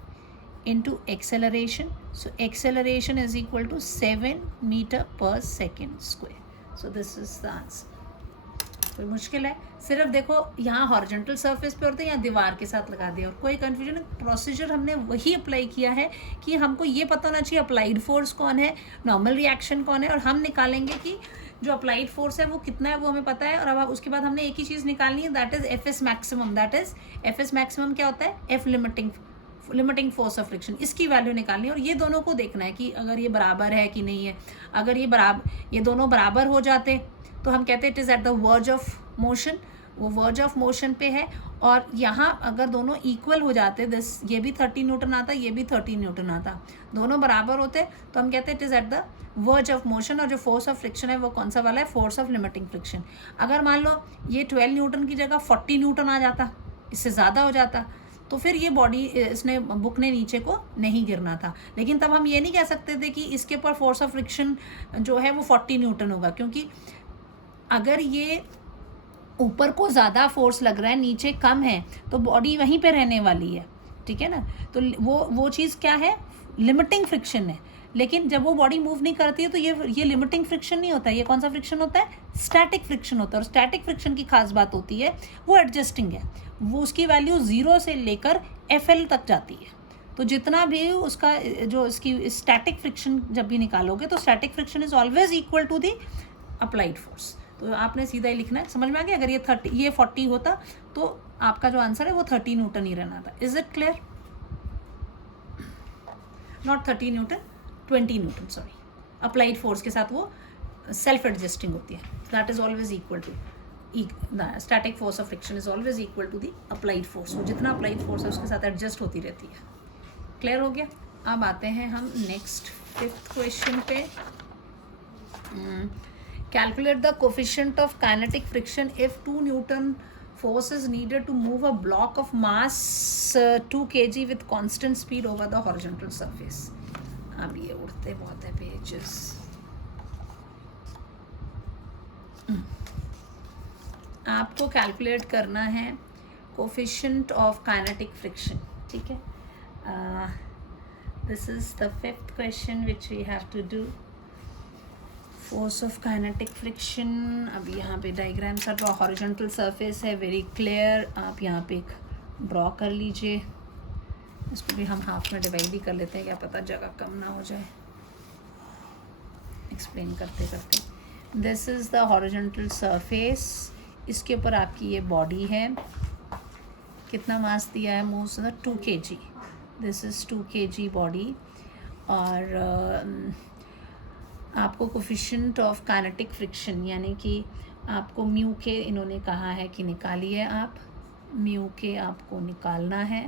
into acceleration. So acceleration is equal to 7 meter per second square. So this is the answer. कोई मुश्किल है? सिर्फ देखो यहाँ हॉरिजॉन्टल सरफेस पे होते हैं, यहाँ दीवार के साथ लगा दिया, और कोई कन्फ्यूजन. प्रोसीजर हमने वही अप्लाई किया है कि हमको ये पता होना चाहिए अप्लाइड फोर्स कौन है, नॉर्मल रिएक्शन कौन है, और हम निकालेंगे कि जो अप्लाइड फोर्स है वो कितना है, वो हमें पता है. और अब उसके बाद हमने एक ही चीज़ निकालनी है, that is F S maximum. That is F S maximum क्या होता है? F limiting force of friction. इसकी वैल्यू निकालनी है, और ये दोनों को देखना है कि अगर ये बराबर है कि नहीं है. अगर ये दोनों बराबर हो जाते तो हम कहते हैं it is at the verge of motion. वो वर्ज ऑफ मोशन पे है. और यहाँ अगर दोनों इक्वल हो जाते, दिस ये भी 30 न्यूटन आता, ये भी 30 न्यूटन आता, दोनों बराबर होते, तो हम कहते हैं it is at the verge of motion. और जो फोर्स ऑफ फ्रिक्शन है वो कौन सा वाला है? Force of limiting friction. अगर मान लो ये 12 न्यूटन की जगह 40 न्यूटन आ जाता, इससे ज़्यादा हो जाता, तो फिर ये बुक ने नीचे को नहीं गिरना था. लेकिन तब हम ये नहीं कह सकते थे कि इसके ऊपर फोर्स ऑफ फ्रिक्शन जो है वो 40 न्यूटन होगा, क्योंकि अगर ये ऊपर को ज़्यादा फोर्स लग रहा है, नीचे कम है, तो बॉडी वहीं पे रहने वाली है. ठीक है ना. तो वो चीज़ क्या है? लिमिटिंग फ्रिक्शन है. लेकिन जब वो बॉडी मूव नहीं करती है तो ये लिमिटिंग फ्रिक्शन नहीं होता है. ये कौन सा फ्रिक्शन होता है? स्टैटिक फ्रिक्शन होता है. और स्टैटिक फ्रिक्शन की खास बात होती है वो एडजस्टिंग है. वो उसकी वैल्यू 0 से लेकर FL तक जाती है. तो जितना भी उसका जो इसकी स्टैटिक फ्रिक्शन जब भी निकालोगे तो static friction is always equal to the applied force. तो आपने सीधा ही लिखना है. समझ में आ गया? अगर ये 40 होता तो आपका जो आंसर है वो 30 न्यूटन ही रहना था. Is it clear? Not 30 newton, 20 newton, sorry. Applied force के साथ वो सेल्फ एडजस्टिंग होती है. That is always equal to static force of friction is always equal to the applied force. वो जितना अप्लाइड फोर्स है उसके साथ एडजस्ट होती रहती है. क्लियर हो गया? अब आते हैं हम नेक्स्ट 5th क्वेश्चन पे. Calculate the coefficient of kinetic friction if 2 Newton force is needed to move a block of mass 2 kg with constant speed over the horizontal surface. अब ये उड़ते बहुत है पेजेस. आपको कैलकुलेट करना है कोफिशिएंट ऑफ काइनेटिक फ्रिक्शन. ठीक है. This is the 5th question which we have to do. Force of kinetic friction, अब यहाँ पे डायग्राम सा ड्रॉ, हॉरिजॉन्टल सरफेस है वेरी क्लियर, आप यहाँ पे एक ड्रॉ कर लीजिए। इसको भी हम हाफ में डिवाइड ही कर लेते हैं, क्या पता जगह कम ना हो जाए एक्सप्लेन करते करते। This is the horizontal surface, इसके ऊपर आपकी ये बॉडी है। कितना मास दिया है most 2 kg, this is 2 kg body. और आपको कोफिशिएंट ऑफ काइनेटिक फ्रिक्शन यानी कि आपको म्यू के इन्होंने कहा है कि निकालिए, आप म्यू के आपको निकालना है।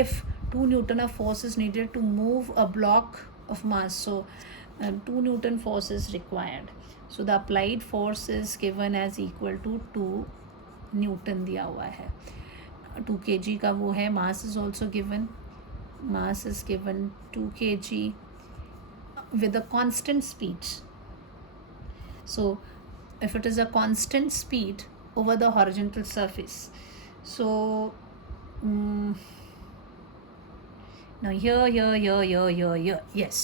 If 2 Newton of force is needed to move a block of mass, so 2 Newton force is required, so the applied force is given as equal to 2 Newton दिया हुआ है। 2 kg का वो है, mass is also given, mass is given 2 kg with a constant speed. So if it is a constant speed over the horizontal surface, so now here, yes,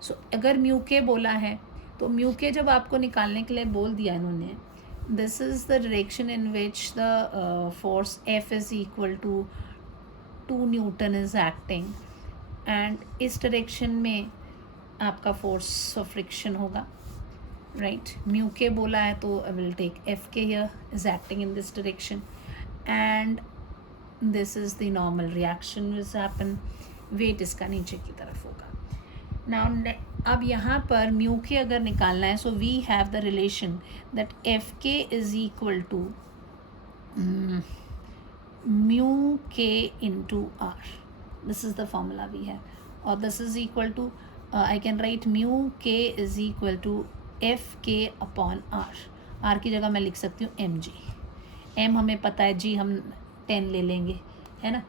so अगर म्यू के बोला है तो म्यू के जब आपको निकालने के लिए बोल दिया इन्होंने, this is the direction in which the force F is equal to 2 Newton is acting, and इस डायरेक्शन में आपका फोर्स ऑफ फ्रिक्शन होगा, राइट। म्यू के बोला है तो I will take F K here is acting in this direction, and this is the normal reaction which happen, weight इसका नीचे की तरफ होगा। नाउ अब यहाँ पर म्यू के अगर निकालना है, so we have the relation that F K is equal to mu K into R, this is the formula we have, और this is equal to I can write mu k is equal to f k upon r, r की जगह मैं लिख सकती हूँ mg, m हमें पता है, g हम 10 ले लेंगे, है ना।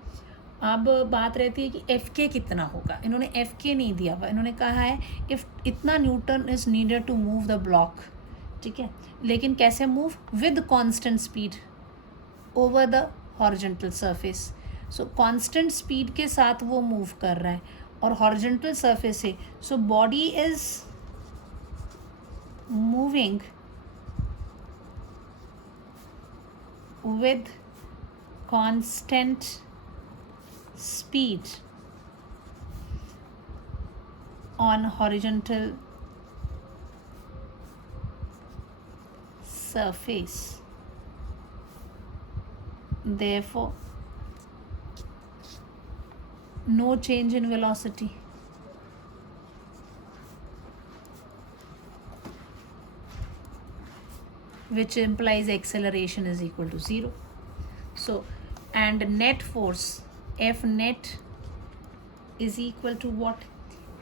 अब बात रहती है कि एफ के कितना होगा, इन्होंने एफ के नहीं दिया हुआ, इन्होंने कहा है इफ़ इतना newton is needed to move the block, ठीक है, लेकिन कैसे move, with constant speed over the horizontal surface. So constant speed के साथ वो मूव कर रहा है और हॉरिजॉन्टल सरफेस है, so body is moving with constant speed on horizontal surface. Therefore, no change in velocity. Which implies acceleration is equal to 0. So, and net force F net is equal to what?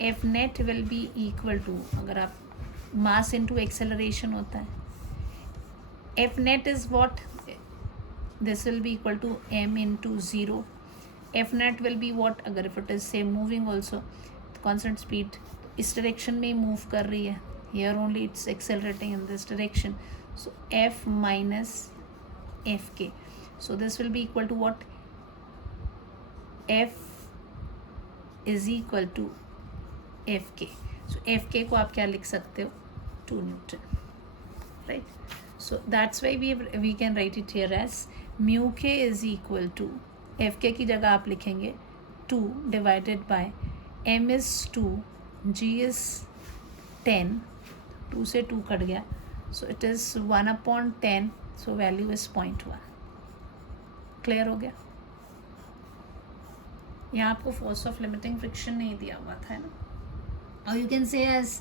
F net will be equal to, अगर आप mass into acceleration होता है, F net is what? This will be equal to m into 0. F net will be what? अगर if it is say moving also, constant speed इस direction में move कर रही है, here only it's accelerating in this direction. So F minus Fk. So this will be equal to what? F is equal to Fk. So Fk को आप क्या लिख सकते हो? 2 Newton, right? So that's why we can write it here as mu k is equal to Fk की जगह आप लिखेंगे 2 divided by m is 2, g is 10, 2 से 2 कट गया, so it is 1/10, so value is 0.1. Clear हो गया? यहाँ आपको फोर्स ऑफ लिमिटिंग फ्रिक्शन नहीं दिया हुआ था, है ना, और यू कैन से एज,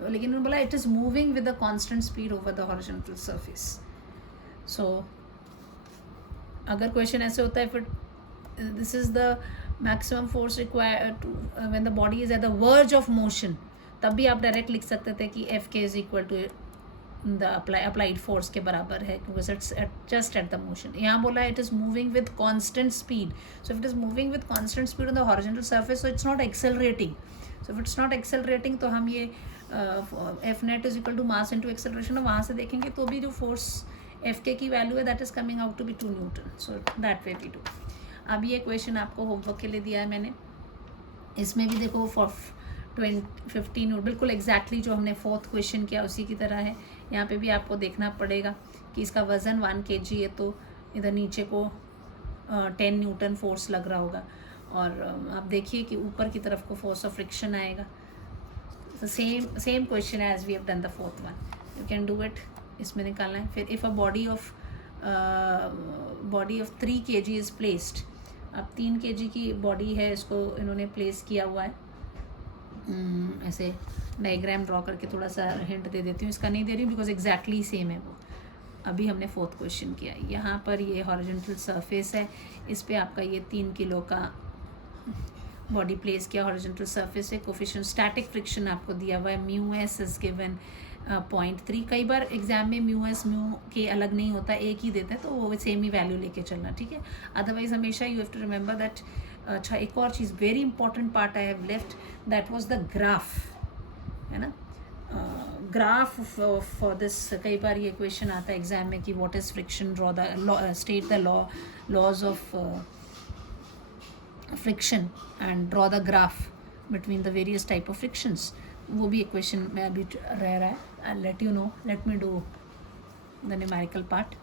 लेकिन उन्होंने बोला it is moving with the constant speed over the horizontal surface. So अगर क्वेश्चन ऐसे होता है, फिर this is the maximum force required to when the body is at the verge of motion, तब भी आप डायरेक्ट लिख सकते थे कि F K is equal to the applied force के बराबर है, क्योंकि it's just at the motion. यहाँ बोला it is moving with constant speed. So if it is moving with constant speed on the horizontal surface, so it's not accelerating. So if it's not accelerating, तो हम ये F net is equal to mass into acceleration, और वहाँ से देखेंगे तो भी जो फोर्स एफ के की वैल्यू है that is coming out to be 2 newton. So that way we do. अब ये क्वेश्चन आपको होमवर्क के लिए दिया है मैंने. इसमें भी देखो फॉर 15 बिल्कुल एग्जैक्टली जो हमने फोर्थ क्वेश्चन किया उसी की तरह है। यहाँ पे भी आपको देखना पड़ेगा कि इसका वज़न 1 kg है, तो इधर नीचे को 10 न्यूटन फोर्स लग रहा होगा, और आप देखिए कि ऊपर की तरफ को फोर्स ऑफ फ्रिक्शन आएगा। Same question as we have done the fourth one, you can do it. इसमें निकालना है। फिर if a body of 3 kg is placed, अब 3 kg की बॉडी है, इसको इन्होंने प्लेस किया हुआ है। ऐसे डायग्राम ड्रॉ करके थोड़ा सा हिंट दे देती हूँ, इसका नहीं दे रही हूँ बिकॉज एग्जैक्टली सेम है वो। अभी हमने फोर्थ क्वेश्चन किया, यहाँ पर ये हॉरिजॉन्टल सरफेस है, इस पे आपका ये 3 किलो का बॉडी प्लेस किया, हॉरिजॉन्टल सरफेस है। कोफिशिएंट स्टैटिक फ्रिक्शन आपको दिया हुआ है, म्यू एस इज गिवन 0.3। कई बार एग्जाम में म्यू एस म्यू के अलग नहीं होता, एक ही देते हैं, तो वो सेम ही वैल्यू लेके चलना, ठीक है। अदरवाइज हमेशा you have to remember that. अच्छा, एक और चीज़ very important part I have left, that was the graph, है ना। ग्राफ फॉर दिस, कई बार ये क्वेश्चन आता है एग्जाम में कि what is friction, draw the state the laws of friction and draw the graph between the various type of frictions. वो भी एक क्वेश्चन में अभी रह रहा है। I let you know, let me do the numerical part.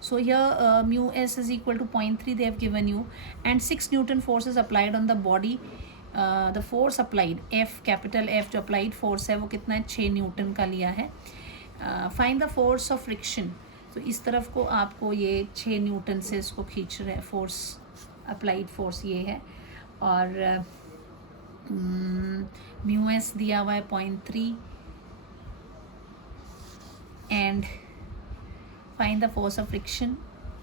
So here mu s is equal to 0.3 they have given you, and 6 Newton force is applied on the body. The force applied, F, capital F जो applied force है वो कितना है, 6 न्यूटन का लिया है। Find the force of friction, तो इस तरफ को आपको ये 6 न्यूटन से इसको खींच रहे हैं, फोर्स अप्लाइड फोर्स ये है, और म्यू एस दिया हुआ है 0.3 and find the force of friction.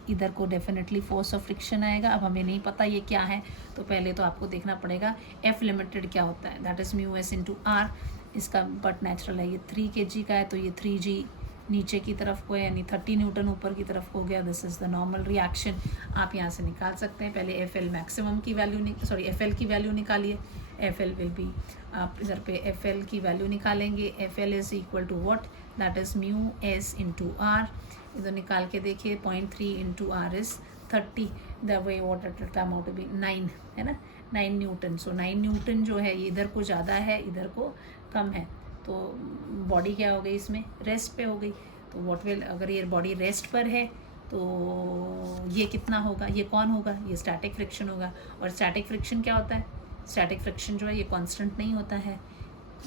इधर को डेफिनेटली फोर्स ऑफ फ्रिक्शन आएगा। अब हमें नहीं पता ये क्या है, तो पहले तो आपको देखना पड़ेगा एफ लिमिटेड क्या होता है, that is mu S into R. इसका बट नेचुरल है, ये 3 kg का है, तो ये 3g नीचे की तरफ को है, यानी 30 न्यूटन ऊपर की तरफ को हो गया। This is the normal reaction, आप यहाँ से निकाल सकते हैं। पहले एफ एल मैक्सिमम की वैल्यू, सॉरी एफ एल की वैल्यू निकालिए। एफ एल विल बी, आप इधर पे एफ एल की वैल्यू निकालेंगे। F L is equal to what, that is mu S into R. इधर निकाल के देखिए, 0.3 into R is 30, the way what it come out to be 9, है ना, 9 न्यूटन। सो 9 न्यूटन जो है ये इधर को ज़्यादा है, इधर को कम है, तो बॉडी क्या हो गई, इसमें रेस्ट पे हो गई। तो व्हाट विल, अगर ये बॉडी रेस्ट पर है तो ये कितना होगा, ये कौन होगा, ये स्टैटिक फ्रिक्शन होगा। और स्टैटिक फ्रिक्शन क्या होता है, स्टैटिक फ्रिक्शन जो है ये कांस्टेंट नहीं होता है।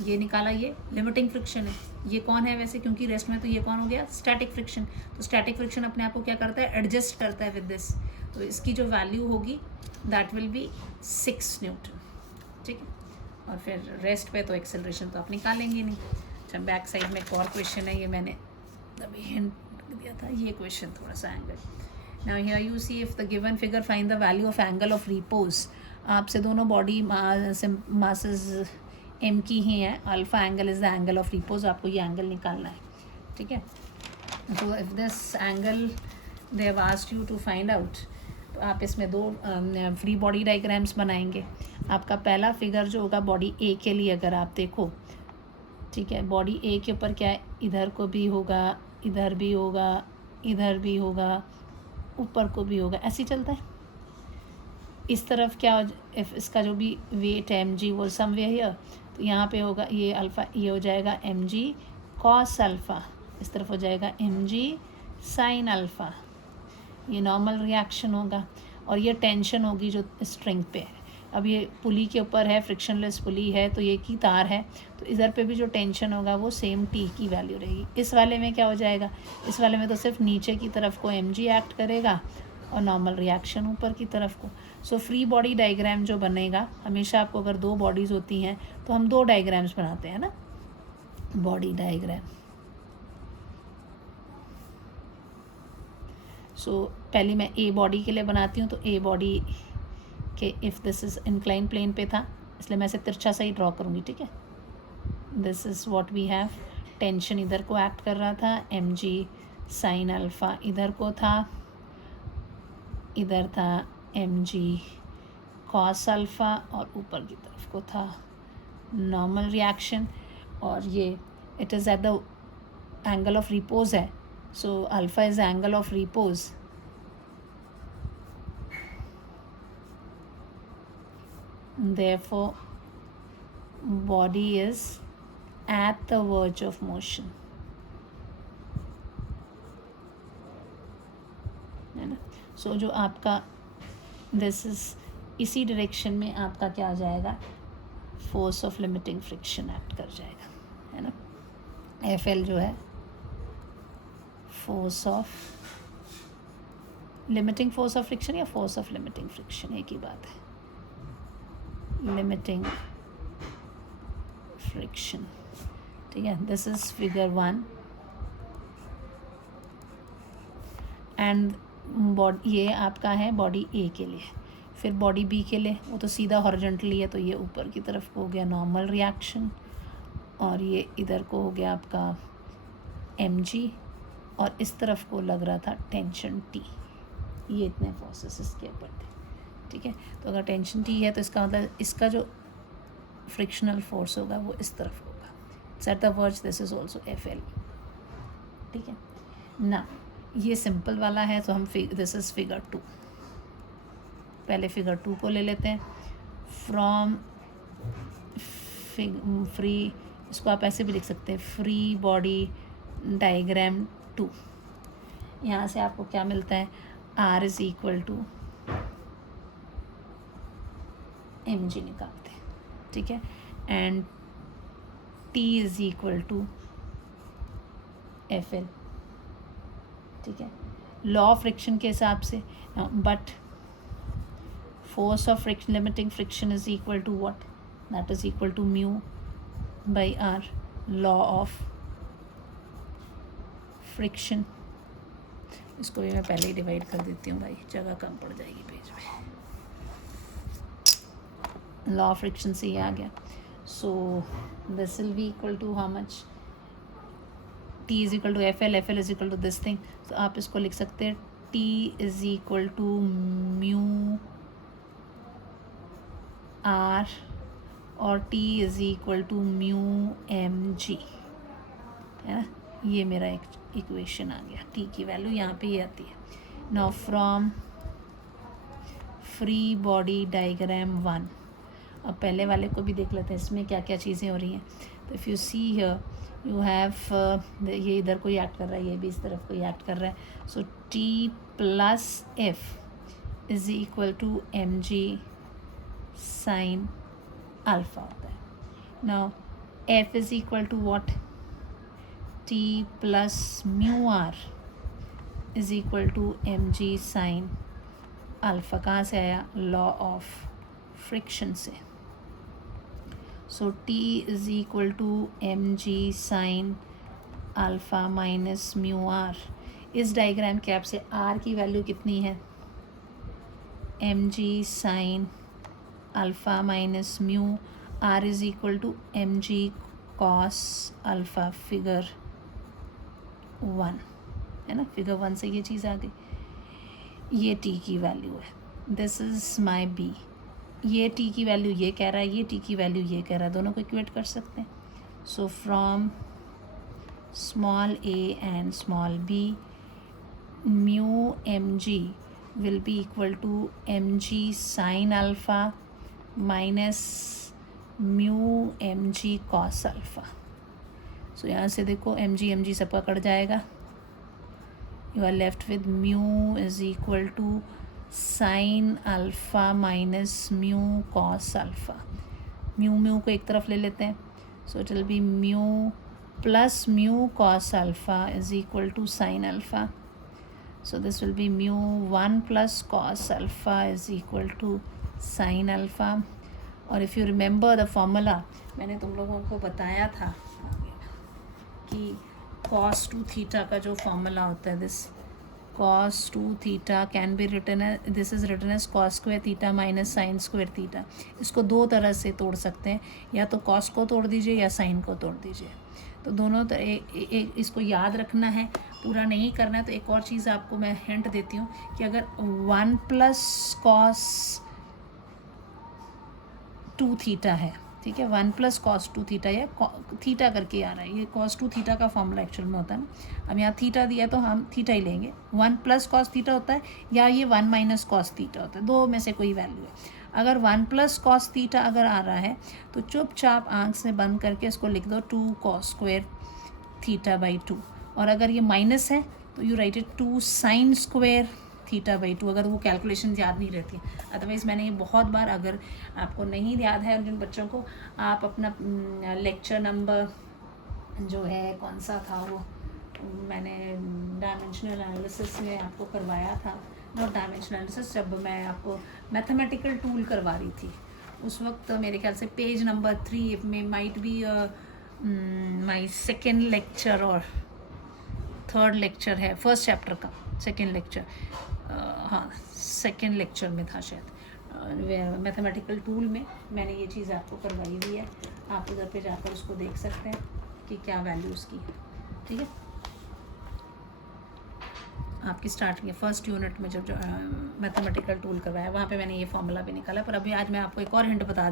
ये निकाला, ये लिमिटिंग फ्रिक्शन है। ये कौन है वैसे, क्योंकि रेस्ट में, तो ये कौन हो गया, स्टैटिक फ्रिक्शन। तो स्टैटिक फ्रिक्शन अपने आप को क्या करता है, एडजस्ट करता है विद दिस। तो इसकी जो वैल्यू होगी दैट विल बी 6 न्यूटन, ठीक है। और फिर रेस्ट पे तो एक्सेलरेशन तो आप निकालेंगे नहीं। अच्छा, बैक साइड में एक और क्वेश्चन है, ये मैंने अभी हिंट दिया था, ये क्वेश्चन थोड़ा सा angle. Now here you see if the given figure find the value of angle of repose. आपसे दोनों बॉडी मासेस एम की ही है, alpha angle is the angle of repose, आपको ये एंगल निकालना है, ठीक है। तो if this angle they have asked you to find out, तो आप इसमें दो फ्री बॉडी डायग्राम्स बनाएंगे। आपका पहला फिगर जो होगा बॉडी ए के लिए, अगर आप देखो, ठीक है, बॉडी ए के ऊपर क्या है, इधर को भी होगा, इधर भी होगा, इधर भी होगा, ऊपर को भी होगा, ऐसे ही चलता है। इस तरफ क्या, इफ इसका जो भी वेट है mg वो समवेयर हियर, तो यहाँ पे होगा ये अल्फ़ा, ये हो जाएगा mg कॉस अल्फ़ा, इस तरफ हो जाएगा mg साइन अल्फ़ा। ये नॉर्मल रिएक्शन होगा, और ये टेंशन होगी जो स्ट्रिंग पे है। अब ये पुली के ऊपर है, फ्रिक्शनलेस पुली है, तो ये की तार है, तो इधर पे भी जो टेंशन होगा वो सेम टी की वैल्यू रहेगी। इस वाले में क्या हो जाएगा, इस वाले में तो सिर्फ नीचे की तरफ को mg एक्ट करेगा और नॉर्मल रिएक्शन ऊपर की तरफ को। सो फ्री बॉडी डायग्राम जो बनेगा, हमेशा आपको अगर दो बॉडीज़ होती हैं तो हम दो डायग्राम्स बनाते हैं ना, बॉडी डायग्राम। सो पहले मैं ए बॉडी के लिए बनाती हूँ, तो ए बॉडी के if this is incline plane पे था, इसलिए मैं इसे तिरछा सा ही ड्रॉ करूँगी, ठीक है। This is what we have, tension इधर को एक्ट कर रहा था, mg साइन अल्फ़ा इधर को था, इधर था mg कॉस अल्फ़ा, और ऊपर की तरफ को था नॉर्मल रिएक्शन। और ये it is at the angle of repose है, so alpha is angle of repose. Therefore body is at the verge of motion, है ना. सो जो आपका दिस इज, इसी डायरेक्शन में आपका क्या आ जाएगा, force of limiting friction act कर जाएगा, है ना. एफ एल जो है force of limiting force of friction या फोर्स ऑफ लिमिटिंग फ्रिक्शन, एक ही बात है, लिमिटिंग फ्रिक्शन. ठीक है, this is figure 1 and body, ये आपका है बॉडी ए के लिए. फिर बॉडी बी के लिए, वो तो सीधा हॉरिजॉन्टली है, तो ये ऊपर की तरफ को हो गया नॉर्मल रिएक्शन, और ये इधर को हो गया आपका mg, और इस तरफ को लग रहा था टेंशन T. ये इतने फोर्सेस इसके ऊपर थे. ठीक है, तो अगर टेंशन T है तो इसका मतलब इसका जो फ्रिक्शनल फोर्स होगा वो इस तरफ होगा. Eight the verge this is also FL. ठीक है ना, ये सिंपल वाला है, तो हम दिस इज फिगर 2. पहले फिगर 2 को ले लेते हैं. फ्रॉम फ्री, इसको आप ऐसे भी लिख सकते हैं, फ्री बॉडी डायग्राम 2. यहाँ से आपको क्या मिलता है, R is equal to mg निकालते हैं. ठीक है, and T is equal to FL. ठीक है, लॉ ऑफ फ्रिक्शन के हिसाब से, but force of friction limiting friction is equal to what, that is equal to mu by R, law of friction. इसको भी मैं पहले ही डिवाइड कर देती हूँ भाई, जगह कम पड़ जाएगी पेज में. लॉ ऑफ फ्रिक्शन से ये आ गया. So this will be equal to how much, T is equal to FL is equal to this thing. तो आप इसको लिख सकते हैं T is equal to mu R और T is equal to mu mg, है ना. ये मेरा एक इक्वेशन आ गया. T की वैल्यू यहाँ पे ये आती है. Now from free body diagram 1, अब पहले वाले को भी देख लेते हैं, इसमें क्या क्या चीज़ें हो रही हैं. तो if you see here you have, ये इधर कोई एक्ट कर रहा है, ये भी इस तरफ कोई एक्ट कर रहा है. So T plus F is equal to mg sine alpha होता है. Now F is equal to what, T plus mu R is equal to mg sine alpha. कहाँ से आया, लॉ ऑफ फ्रिक्शन से. So T is equal to mg sine alpha minus mu R. इस डायग्राम के आपसे R की वैल्यू कितनी है, mg sine alpha minus mu. R is equal to mg cos alpha, figure 1, है ना. फिगर 1 से ये चीज़ आ गई. ये T की वैल्यू है, दिस इज माई B. ये T की वैल्यू ये कह रहा है, ये T की वैल्यू ये कह रहा है, दोनों को इक्वेट कर सकते हैं. So from small a and small b, mu mg will be equal to mg sine alpha minus mu mg cos alpha. So यहाँ से देखो mg सबका कट जाएगा. You are left with mu is equal to sine alpha minus mu cos alpha. Mu को एक तरफ ले लेते हैं. So it will be mu plus mu cos alpha is equal to sine alpha. So this will be mu 1 plus cos alpha is equal to sine alpha. और if you remember the formula, मैंने तुम लोगों को बताया था कि cos 2 थीटा का जो फॉर्मूला होता है, this cos 2 theta can be written, this is written as cos square theta minus sine square theta. इसको दो तरह से तोड़ सकते हैं, या तो cos को तोड़ दीजिए या साइन को तोड़ दीजिए. तो दोनों इसको याद रखना है, पूरा नहीं करना है. तो एक और चीज़ आपको मैं हिंट देती हूँ कि अगर 1 प्लस cos 2 थीटा है, ठीक है, 1 प्लस कॉस 2 थीटा, या थीटा करके आ रहा है, ये cos 2 थीटा का फॉर्मूला एक्चुअल में होता है ना. अब यहाँ थीटा दिया है तो हम थीटा ही लेंगे. 1 प्लस कॉस थीटा होता है, या ये 1 माइनस कॉस थीटा होता है, दो में से कोई वैल्यू है. अगर 1 प्लस कॉस थीटा अगर आ रहा है तो चुपचाप आंख से बंद करके इसको लिख दो 2 कॉस स्क्वायर थीटा बाई 2, और अगर ये माइनस है तो you right it 2 sign square theta by 2, अगर वो कैलकुलेशन याद नहीं रहती है। अदरवाइज़ मैंने ये बहुत बार, अगर आपको नहीं याद है जिन बच्चों को, आप अपना लेक्चर नंबर जो है कौन सा था वो, मैंने डायमेंशनल एनालिसिस में आपको करवाया था, नॉट डायमेंशनल एनालिसिस, जब मैं आपको मैथमेटिकल टूल करवा रही थी उस वक्त मेरे ख्याल से पेज नंबर 3 में might be my second lecture और थर्ड लेक्चर है, फर्स्ट चैप्टर का सेकेंड लेक्चर, हाँ सेकेंड लेक्चर में था शायद, मैथमेटिकल टूल में मैंने ये चीज़ आपको करवाई हुई है। आप उधर पे जाकर उसको देख सकते हैं कि क्या वैल्यू उसकी है, ठीक है। आपकी स्टार्टिंग फर्स्ट यूनिट में जब जो मैथमेटिकल टूल करवाया वहाँ पे मैंने ये फॉर्मूला भी निकाला, पर अभी आज मैं आपको एक और हिंट बता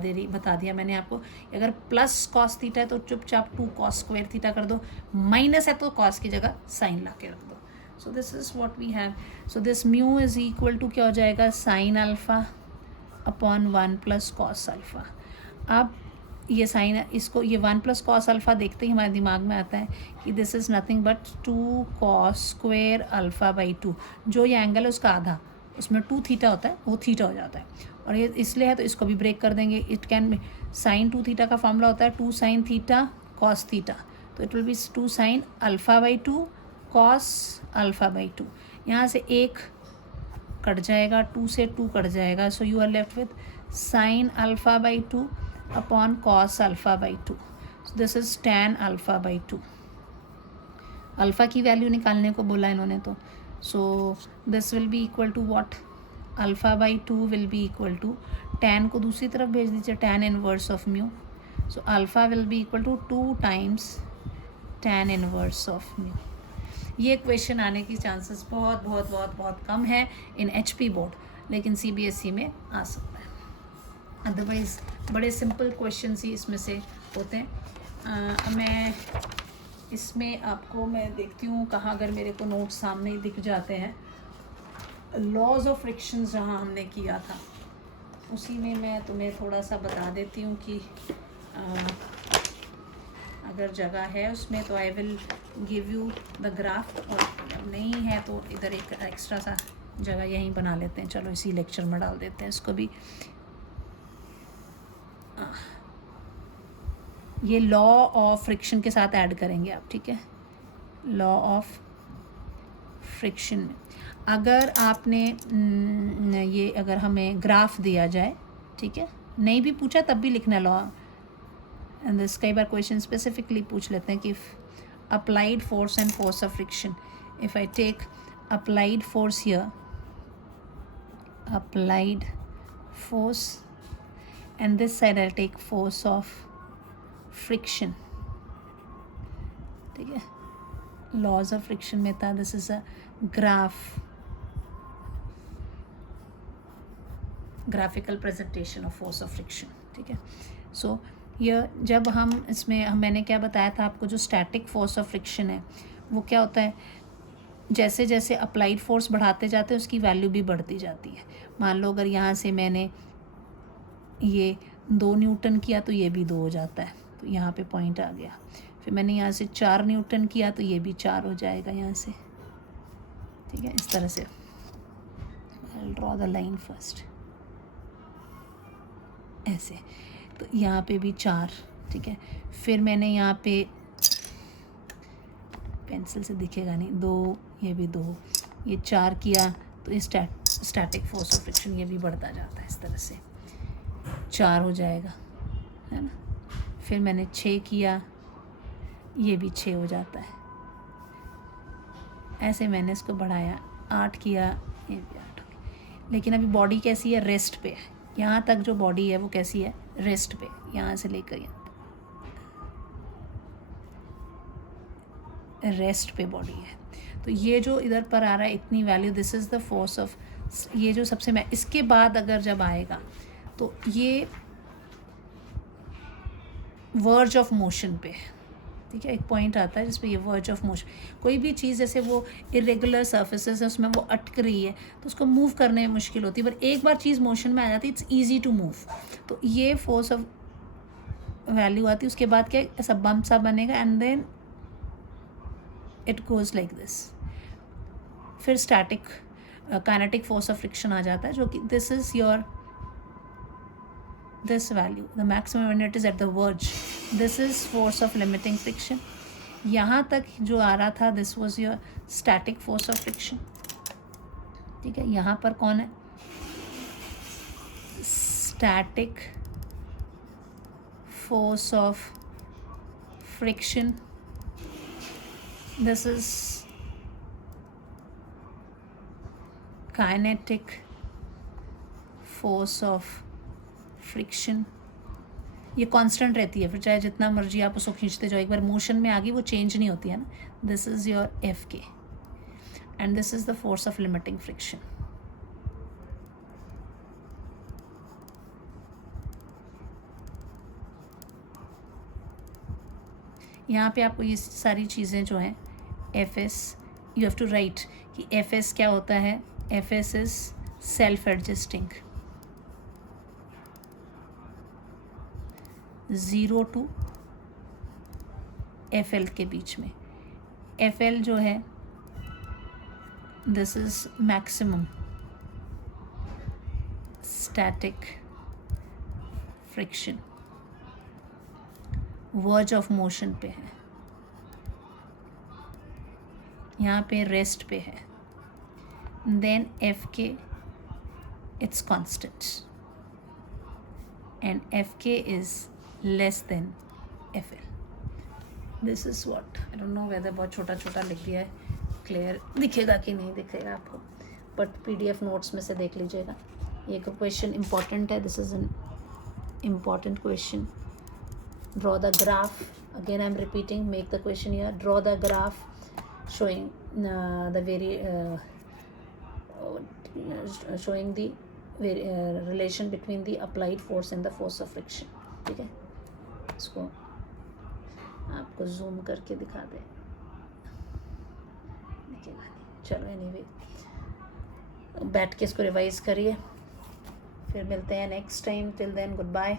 दिया मैंने आपको, अगर प्लस कॉस थीटा है तो चुपचाप 2 कॉस स्क्वायर थीटा कर दो, माइनस है तो कॉस की जगह साइन ला के रख दो। So this is what we have. So this mu is equal to क्या हो जाएगा, sine alpha upon 1 plus cos alpha. अब ये साइन, इसको ये 1 प्लस कॉस अल्फ़ा देखते ही हमारे दिमाग में आता है कि this is nothing but 2 cos square alpha by 2, जो ये एंगल है उसका आधा, उसमें 2 थीटा होता है वो थीटा हो जाता है, और ये इसलिए है तो इसको भी ब्रेक कर देंगे। इट कैन साइन 2 थीटा का फॉर्मूला होता है 2 साइन थीटा कॉस थीटा, तो it will B 2 sign alpha by 2 cos alpha by 2। यहाँ से 1 कट जाएगा, 2 से 2 कट जाएगा, so you are left with sine alpha by 2 upon cos alpha by 2। This is tan alpha by 2। Alpha की वैल्यू निकालने को बोला इन्होंने, तो so this will be equal to what, alpha by 2 will be equal to, tan को दूसरी तरफ भेज दीजिए, tan inverse of mu, so alpha will be equal to 2 times tan inverse of mu. ये क्वेश्चन आने की चांसेस बहुत बहुत बहुत बहुत कम है इन HP बोर्ड, लेकिन CBSE में आ सकता है। अदरवाइज़ बड़े सिंपल क्वेश्चन ही इसमें से होते हैं। मैं इसमें आपको मैं देखती हूँ कहाँ, अगर मेरे को नोट सामने ही दिख जाते हैं, लॉज ऑफ फ्रिक्शन जहाँ हमने किया था उसी में मैं तुम्हें थोड़ा सा बता देती हूँ कि अगर जगह है उसमें तो I will give you the graph, और अगर नहीं है तो इधर एक एक्स्ट्रा सा जगह यहीं बना लेते हैं। चलो इसी लेक्चर में डाल देते हैं इसको भी। ये लॉ ऑफ फ्रिक्शन के साथ ऐड करेंगे आप, ठीक है। लॉ ऑफ फ्रिक्शन में अगर आपने ये, अगर हमें ग्राफ दिया जाए, ठीक है, नहीं भी पूछा तब भी लिखना लॉ, एंड दिस कई बार क्वेश्चन स्पेसिफिकली पूछ लेते हैं कि applied force and force of friction, if I take applied force here, applied force, and this side I'll take force of friction, ठीक है। laws of friction में था, this is a graph, graphical presentation of force of friction, ठीक है। so ये जब हम इसमें मैंने क्या बताया था आपको, जो static force of friction है वो क्या होता है, जैसे जैसे अप्लाइड फोर्स बढ़ाते जाते हैं उसकी वैल्यू भी बढ़ती जाती है। मान लो अगर यहाँ से मैंने ये 2 न्यूटन किया तो ये भी 2 हो जाता है, तो यहाँ पे पॉइंट आ गया। फिर मैंने यहाँ से 4 न्यूटन किया तो ये भी 4 हो जाएगा यहाँ से, ठीक है। इस तरह से I draw the line first, ऐसे, तो यहाँ पे भी 4, ठीक है। फिर मैंने यहाँ पे, पेंसिल से दिखेगा नहीं, 2, ये भी 2, ये 4 किया तो ये स्टैटिक फोर्स ऑफ फ्रिक्शन ये भी बढ़ता जाता है, इस तरह से 4 हो जाएगा, है ना। फिर मैंने 6 किया, ये भी 6 हो जाता है, ऐसे मैंने इसको बढ़ाया, 8 किया, ये भी 8 हो गया। लेकिन अभी बॉडी कैसी है, रेस्ट पे है। यहाँ तक जो बॉडी है वो कैसी है, रेस्ट पे, यहाँ से लेकर यहाँ रेस्ट पे बॉडी है। तो ये जो इधर पर आ रहा है इतनी value, this is the force of, ये जो सबसे मैं, इसके बाद अगर जब आएगा तो ये वर्ज ऑफ मोशन पे है, ठीक है, एक पॉइंट आता है जिस पे ये वर्ज ऑफ मोशन, कोई भी चीज़ जैसे वो इरेगुलर सर्फेसेस है उसमें वो अटक रही है तो उसको मूव करने में मुश्किल होती है, पर एक बार चीज़ मोशन में आ जाती है इट्स ईजी टू मूव। तो ये फोर्स ऑफ वैल्यू आती है, उसके बाद क्या ऐसा बम्प सा बनेगा and then it goes like this. फिर static kinetic force of friction आ जाता है जो कि this is your this value, the maximum when it is at the verge, this is force of limiting friction. यहाँ तक जो आ रहा था this was your static force of friction, ठीक है। यहाँ पर कौन है, static force of friction, this is kinetic force of friction. ये कांस्टेंट रहती है, फिर चाहे जितना मर्जी आप उसको खींचते जाओ, एक बार मोशन में आ गई वो चेंज नहीं होती है ना। This is your F K and this is the force of limiting friction. यहाँ पे आपको ये सारी चीज़ें जो हैं F S, you have to write कि एफ एस क्या होता है। F S is self adjusting, 0 to FL के बीच में। FL जो है this is maximum static friction, verge of motion पे है, यहाँ पे रेस्ट पे है। Then FK it's constant and FK is less than FL. This is what I don't know whether बहुत छोटा छोटा लिख दिया है, क्लियर दिखेगा कि नहीं दिखेगा आपको, बट PDF नोट्स में से देख लीजिएगा। ये क्वेश्चन इंपॉर्टेंट है, this is an important question. Draw the graph, again I am repeating, make the question here, draw the graph showing showing the relation between the applied force and the force of friction, ठीक है। इसको आपको जूम करके दिखा दे, दिखेगा नहीं, चलो एनीवे बैठ के इसको रिवाइज करिए, फिर मिलते हैं next time. Till then good bye.